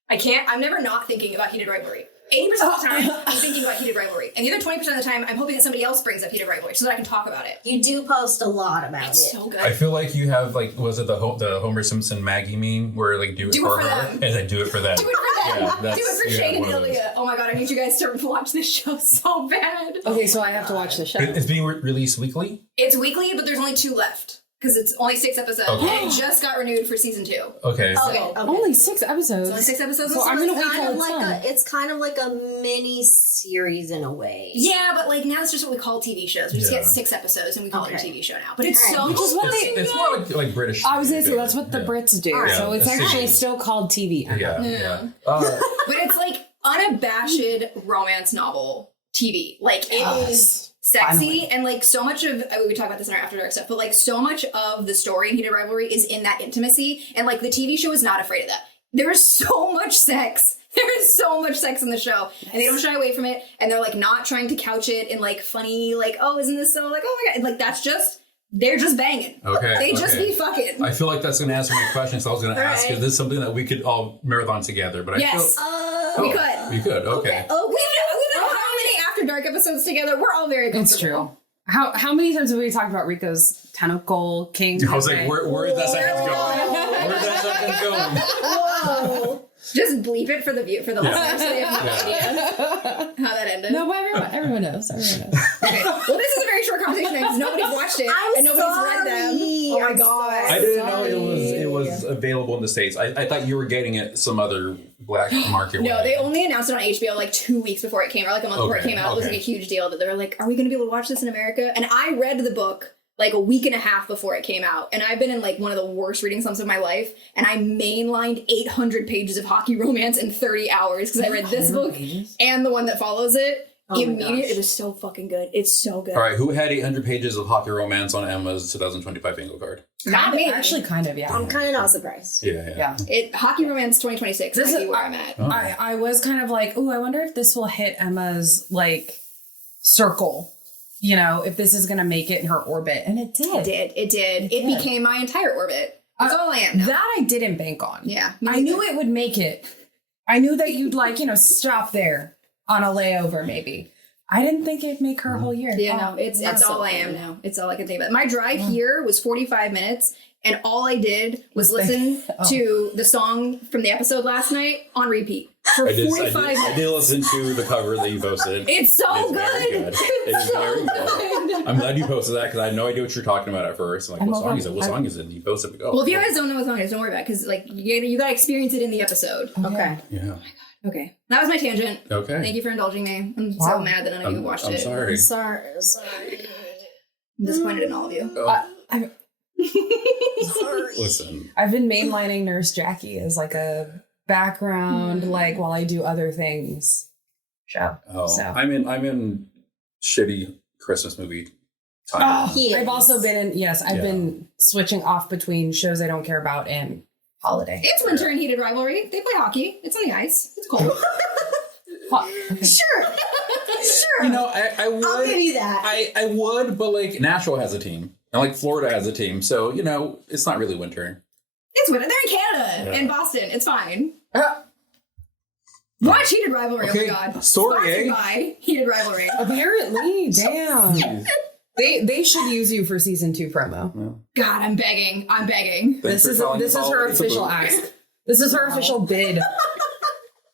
my God. I'm never not thinking about Heated Rivalry. 80% of the time, I'm thinking about Heated Rivalry. And the other 20% of the time, I'm hoping that somebody else brings up Heated Rivalry so that I can talk about it. You do post a lot about It's it. so good. I feel like you have was it the Homer Simpson Maggie meme where like do it for her them. and then do it for them. Do it for them. Yeah, Do that's- it for you have Shane and one of those. Ilya. Oh my God, I need you guys to watch this show so bad. Okay, so I have to watch the show. It's being released weekly. It's weekly, but there's only 2 left because it's only 6 episodes. Okay. And it just got renewed for season 2. Okay. Okay. Only 6 episodes. Only 6 episodes. So this I'm season. gonna wait till it's Like done. it's kind of like a mini series in a way. Yeah, but like now it's just what we call TV shows. We just Yeah. get 6 episodes and we call it a Okay. TV show now. But it's All right. so Which is what fucking they- It's good. more like British. I was gonna say that's what the Yeah. Brits do. Alright. So it's Yeah, actually series. still called TV. Yeah. But it's like unabashed romance novel TV. Like it is sexy Finally. and like so much of we talk about this in our After Dark stuff, but like so much of the story in Heated Rivalry is in that intimacy, and like the TV show is not afraid of that. There is so much sex. There is so much sex in the show, and they don't shy away from it, and they're like not trying to couch it in like funny, like, oh, isn't this so, like, oh my God, like that's just, they're just banging. Okay, They just okay. be fucking. I feel like that's going to answer my question. So I was going to ask, Alright. is this something that we could all marathon together? But I Yes. feel We could. We could. Okay. We've done how many After Dark episodes together? We're all very comfortable. It's true. How many times have we talked about Rico's tentacle king? I was like, where is that sentence going? Where's that sentence going? Whoa. Just bleep it for the listeners so they have no idea how that ended. No, but everyone knows. Everyone knows. Okay. Well, this is a very short conversation because nobody's watched it I'm and nobody's read them. sorry. Oh my I'm God. I didn't know it was available in the States. I thought you were getting it some other black market No, way. they only announced it on HBO like 2 weeks before it came, or like a month before it Okay, came out. It was like okay. a huge deal that they were like, are we going to be able to watch this in America? And I read the book like a week and a half before it came out. And I've been in like one of the worst reading slumps of my life. And I mainlined 800 pages of hockey romance in 30 hours because I read this book and the one that follows it. Oh my Immediately, gosh. it was so fucking good. It's so good. All right, who had 800 pages of hockey romance on Emma's 2025 bingo card? Not me. Actually, kind of, yeah. I'm kind of not surprised. Yeah. Hockey romance 2026 This might be is- where I'm at. Oh. I was kind of like, oh, I wonder if this will hit Emma's like circle. You know, if this is gonna make it in her orbit, and it did. It did. It did. became my entire orbit. That's all I am now. That I didn't bank on. Yeah. I knew it would make it. I knew that you'd like, stop there on a layover, maybe. I didn't think it'd make her a whole year. Yeah, Oh, no, it's that's all so I am funny. now. It's all I can think about. My drive here was 45 minutes, and all I did was listen to the song from the episode last night on repeat for 45 I minutes. did listen to the cover that you posted. It's so It's very good. good. It is very good. I'm glad you posted that because I had no idea what you're talking about at first. I'm like, what song is it? What song is it? And you posted it. Oh, Well, if you guys don't know what song it is, don't worry about it because like you got to experience it in the episode. Okay. yeah. Okay. That was my tangent. Okay. Thank you for indulging me. I'm so mad that none of you watched I'm it. sorry. Sorry. I'm disappointed in all of you. Oh, Sorry. listen. I've been mainlining Nurse Jackie as like a background, like while I do other things. Show. Oh, So. I'm in shitty Christmas movie time. I've also been in, I've been switching off between shows I don't care about and holiday. It's winter in Heated Rivalry. They play hockey. It's on the ice. It's cold. Okay. Sure. You know, I would. I'll give you that. I would, but like Nashville has a team, and like Florida has a team, so you know it's not really winter. It's winter. They're in Canada and Boston. It's fine. Watch Heated Rivalry. Okay, Oh my god. story, Sponsored eh? by Heated Rivalry. Apparently, damn. They should use you for season 2 promo. God, I'm begging. I'm begging. Thanks This for is calling her Holiday official Special. ask. This is her official bid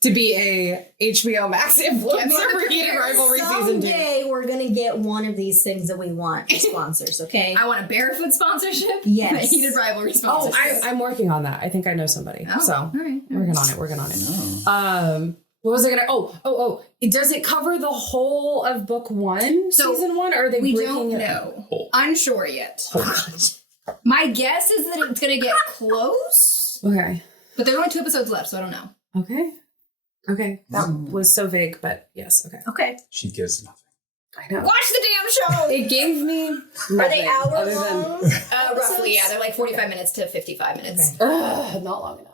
to be a HBO Max influencer for Heated Rivalry season 2. Someday we're gonna get one of these things that we want as sponsors. Okay. I want a barefoot sponsorship. Yes. And a Heated Rivalry Oh, sponsorship. I'm working on that. I think I know somebody. Oh, So all right. working on it. What was I gonna? Oh! Does it cover the whole of book 1, So, season 1, or are they We breaking don't it? know. Unsure yet. My guess is that it's going to get close, Okay. but there are only 2 episodes left, so I don't know. Okay. That was so vague, but yes. Okay. Okay. She gives nothing. I know. Watch the damn show! It gave me. Are they hour other long? Roughly, yeah. They're like 45 minutes to 55 minutes. Not long enough.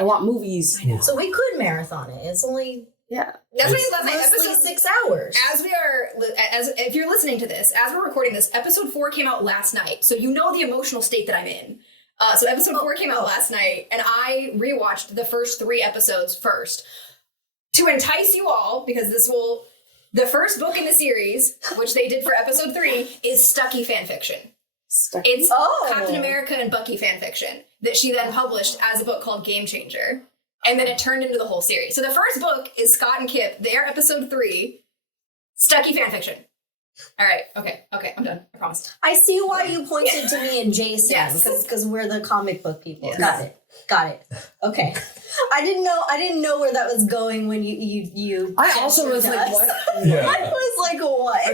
I want movies. So we could marathon it. It's only Yeah. That's what last night. mostly Episode 6 hours. as if you're listening to this, as we're recording this, episode 4 came out last night, so you know the emotional state that I'm in. So episode 4 came out last night, and I rewatched the first 3 episodes first to entice you all, because the first book in the series, which they did for episode 3, is Stucky fanfiction. It's Captain America and Bucky fanfiction that she then published as a book called Game Changer. And then it turned into the whole series. So the first book is Scott and Kip, their episode 3, Stucky fanfiction. All right. Okay, I'm done. I promise. I see why you pointed to me and Jason. Yes. Because we're the comic book people. Yes. Got it. Okay. I didn't know where that was going when you I also was gestured like, us. what? Yeah. I was like, what?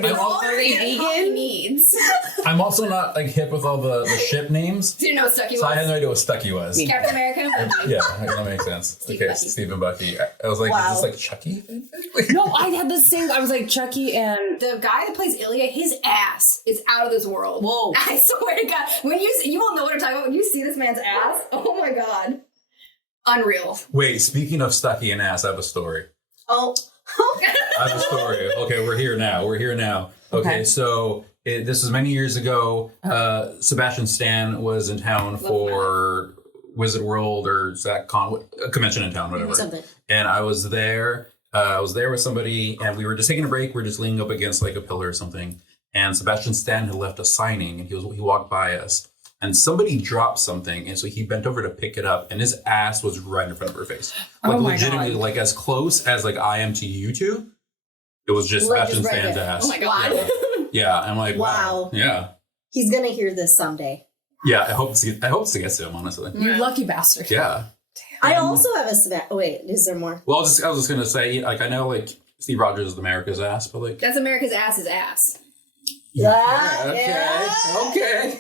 Are they vegan? Needs. I'm also not like hip with all the ship names, Didn't know what Stucky was. so I had no idea what Stucky was. Captain America and Bucky. Yeah, that makes sense. Okay, Bucky. Steve and Bucky. I was like, Wow. is this like Chucky? No, I had the same. I was like Chucky and The guy that plays Ilya, his ass is out of this world. Whoa. I swear to God. When you will know what I'm talking about. When you see this man's ass, oh my God. Unreal. Wait, speaking of Stucky and ass, I have a story. Oh. I have a story. Okay, we're here now. Okay, so this was many years ago. Sebastian Stan was in town for Wizard World or ZachCon, a convention in town, whatever. Something. And I was there. I was there with somebody, and we were just taking a break. We were just leaning up against like a pillar or something. And Sebastian Stan had left a signing, and he walked by us. And somebody dropped something, and so he bent over to pick it up, and his ass was right in front of her face. Like, Oh my legitimately, God. like as close as like I am to you two. It was just Like, Sebastian just right Stan's there. ass. Oh my God. Yeah, I'm like, wow. Wow. Yeah. He's gonna hear this someday. Yeah, I hope to get to him, honestly. you lucky bastard. Yeah. I also have a wait, is there more? Well, I was just gonna say, like, I know like Steve Rogers is America's ass, but like That's America's ass's ass. okay.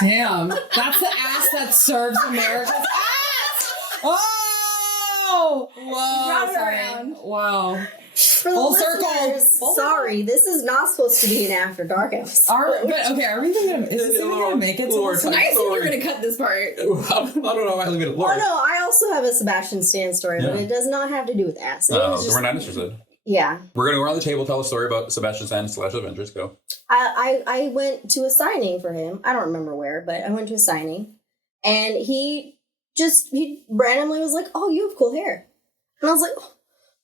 Damn, that's the ass that serves America's ass. Oh, whoa, Round and sorry. around. Whoa. For the Full circle. listeners, Full sorry, this is not supposed to be an after dark episode. Are we even gonna make it to Lord, this I'm one? I assume you're sorry. going to cut this part. I don't know. I leave it at Oh Lord. no, I also have a Sebastian Stan story, but Yeah. it does not have to do with ass. It So was just, we're not interested. yeah. We're gonna go around the table, tell a story about Sebastian Stan / Avengers. Go. I went to a signing for him. I don't remember where, but I went to a signing, and he randomly was like, "Oh, you have cool hair," and I was like, oh,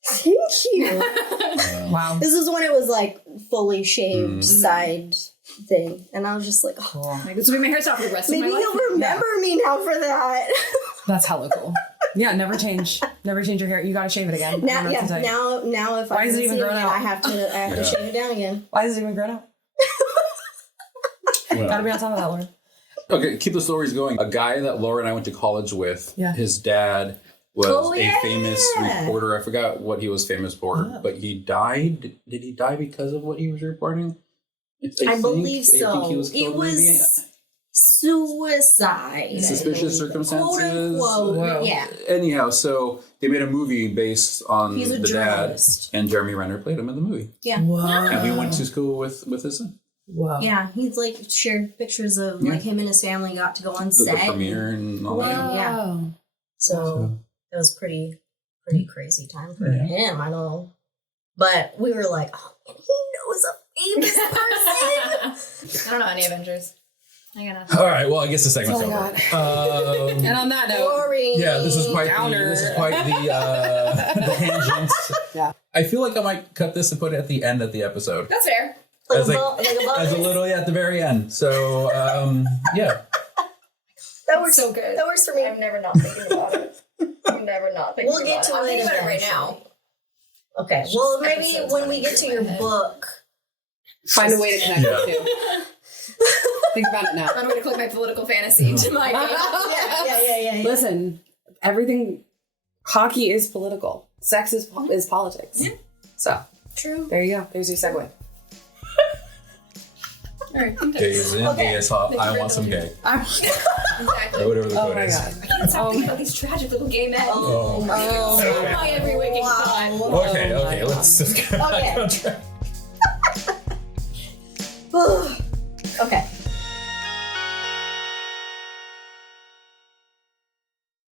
"Thank you." Wow. This is when it was like fully shaved side thing, and I was just like, "Oh, Like, this will be my hairstyle for the rest of maybe my life. you'll remember me now for that." That's hella cool. Yeah, never change your hair. You gotta shave it again. I don't Now, know what to tell you. now, if Why I is it can even see grown again, out? I have to shave it down again. Why is it even grown out? Gotta be on top of that, Lord. Okay, keep the stories going. A guy that Laura and I went to college with, Yeah. his dad was a famous reporter. I forgot what he was famous for, but he died. Did he die because of what he was reporting? I believe so. I think he was killed. It was suicide. Suspicious circumstances. Quote unquote. Yeah. Anyhow, so they made a movie based on He's a the journalist. dad, and Jeremy Renner played him in the movie. Yeah. Wow. And we went to school with his son. Wow. Yeah, he's like shared pictures of like him and his family got to go on The set. premiere and all that. Yeah. So it was pretty crazy time for him. I don't know. But we were like, oh, and he knows a famous person. I don't know any Avengers. I got nothing. All right. Well, I guess the segment's That's all over. And on that note, Boring. Yeah, this is quite Downer. the tangent. Yeah. I feel like I might cut this and put it at the end of the episode. That's fair. Like As a like- like a bonus. As a little at the very end. So yeah. That works So good. That works for me. I'm never not thinking about it. I'm never not thinking We'll get about to it. I'm it thinking about it right eventually. now. Okay. Well, maybe when we get to your book. find a way to connect Yeah. the two. Think about it now. Found a way to click my political fantasy into my game. Yeah. Listen, everything, hockey is political. Sex is politics. Yeah. So, True. there you go. There's your segue. All right. Gays in, gay as hot. I want some gay. Exactly. Or whatever the Oh code my is. God. I can't stop thinking about these tragic little gay men. Oh. My every waking thought. Okay, let's just get back Okay. on track. Okay.